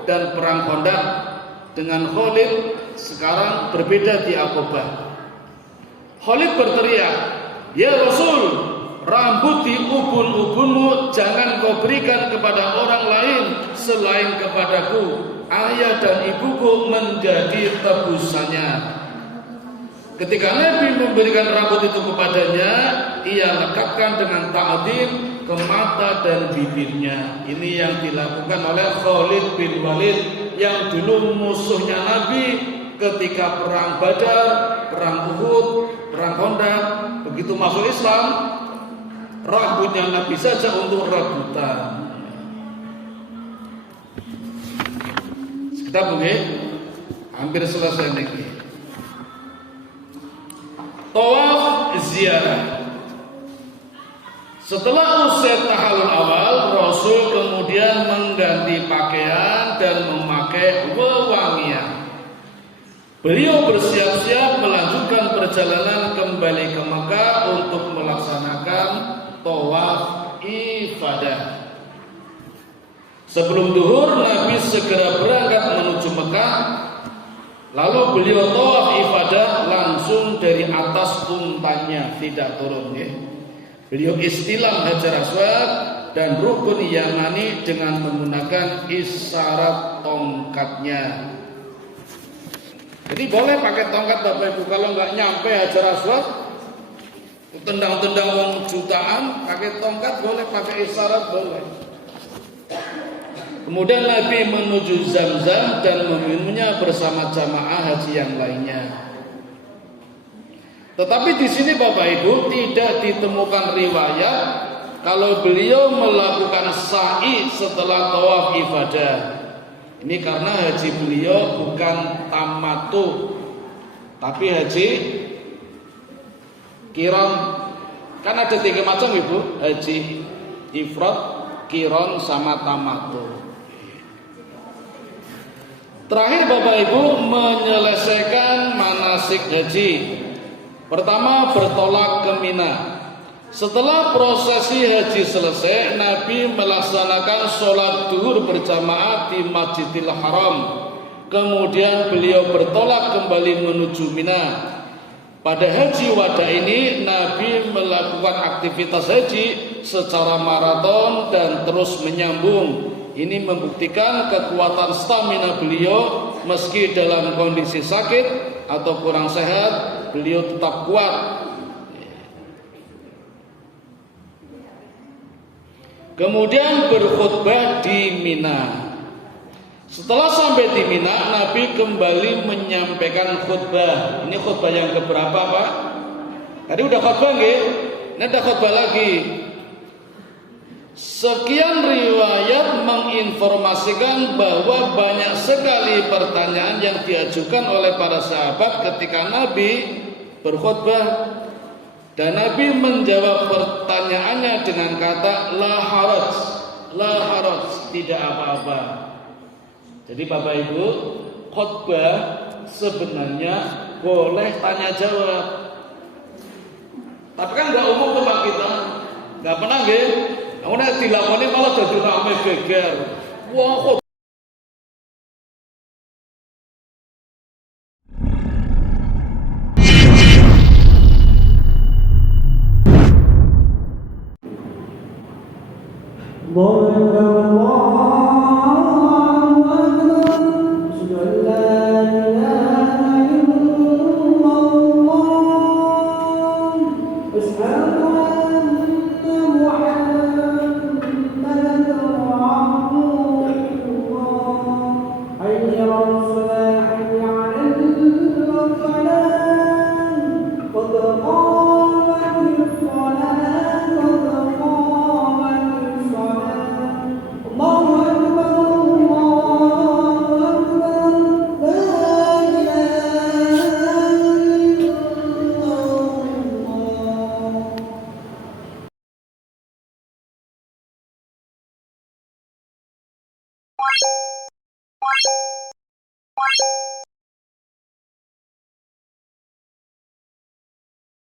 dan perang Khandaq dengan Khalid sekarang berbeda di Aqabah. Khalid berteriak, "Ya Rasul, rambut di ubun-ubunmu jangan kau berikan kepada orang lain selain kepadaku. Ayah dan ibuku menjadi tebusannya." Ketika Nabi memberikan rambut itu kepadanya, ia lekatkan dengan ta'zim ke mata dan bibirnya. Ini yang dilakukan oleh Khalid bin Walid yang dulu musuhnya Nabi ketika perang Badar, perang Uhud, perang Khandaq. Begitu masuk Islam, rambutnya Nabi saja untuk rebutan. Kita boleh hampir selesai nih. Tawaf ziarah. Setelah usai tahallul awal, Rasul kemudian mengganti pakaian dan memakai wewangian. Beliau bersiap-siap melanjutkan perjalanan kembali ke Mekah untuk melaksanakan tawaf ifadah. Sebelum duhur, Nabi segera berangkat menuju Mekah. Lalu beliau tawaf ifadah langsung dari atas untanya, tidak turun ya. Beliau istilam Hajar Aswad dan Rukun Yamani dengan menggunakan isyarat tongkatnya. Jadi boleh pakai tongkat Bapak Ibu, kalau nggak nyampe Hajar Aswad, tendang-tendang wong jutaan, pakai tongkat boleh, pakai isyarat boleh. Kemudian Nabi menuju Zamzam dan meminumnya bersama jamaah haji yang lainnya. Tetapi di sini Bapak Ibu tidak ditemukan riwayat kalau beliau melakukan sa'i setelah tawaf ifadah. Ini karena haji beliau bukan tamattu, tapi haji kiron. Kan ada 3 macam Ibu, haji ifrad, kiron, sama tamattu. Terakhir Bapak Ibu menyelesaikan manasik haji. Pertama bertolak ke Mina. Setelah prosesi haji selesai, Nabi melaksanakan sholat duhur berjamaah di Masjidil Haram. Kemudian beliau bertolak kembali menuju Mina. Pada haji wada ini Nabi melakukan aktivitas haji secara maraton dan terus menyambung. Ini membuktikan kekuatan stamina beliau meski dalam kondisi sakit atau kurang sehat, beliau tetap kuat. Kemudian berkhutbah di Mina. Setelah sampai di Mina, Nabi kembali menyampaikan khutbah. Ini khutbah yang keberapa, Pak? Tadi udah khutbah nggih? Ini ada khutbah lagi. Sekian riwayat menginformasikan bahwa banyak sekali pertanyaan yang diajukan oleh para sahabat ketika Nabi berkhutbah, dan Nabi menjawab pertanyaannya dengan kata la haraj, tidak apa-apa. Jadi Bapak Ibu, khutbah sebenarnya boleh tanya jawab. Tapi kan nggak umum tempat kita, nggak pernah nggih. Kamu nek dilakoni malah jadi rame geger. Wah,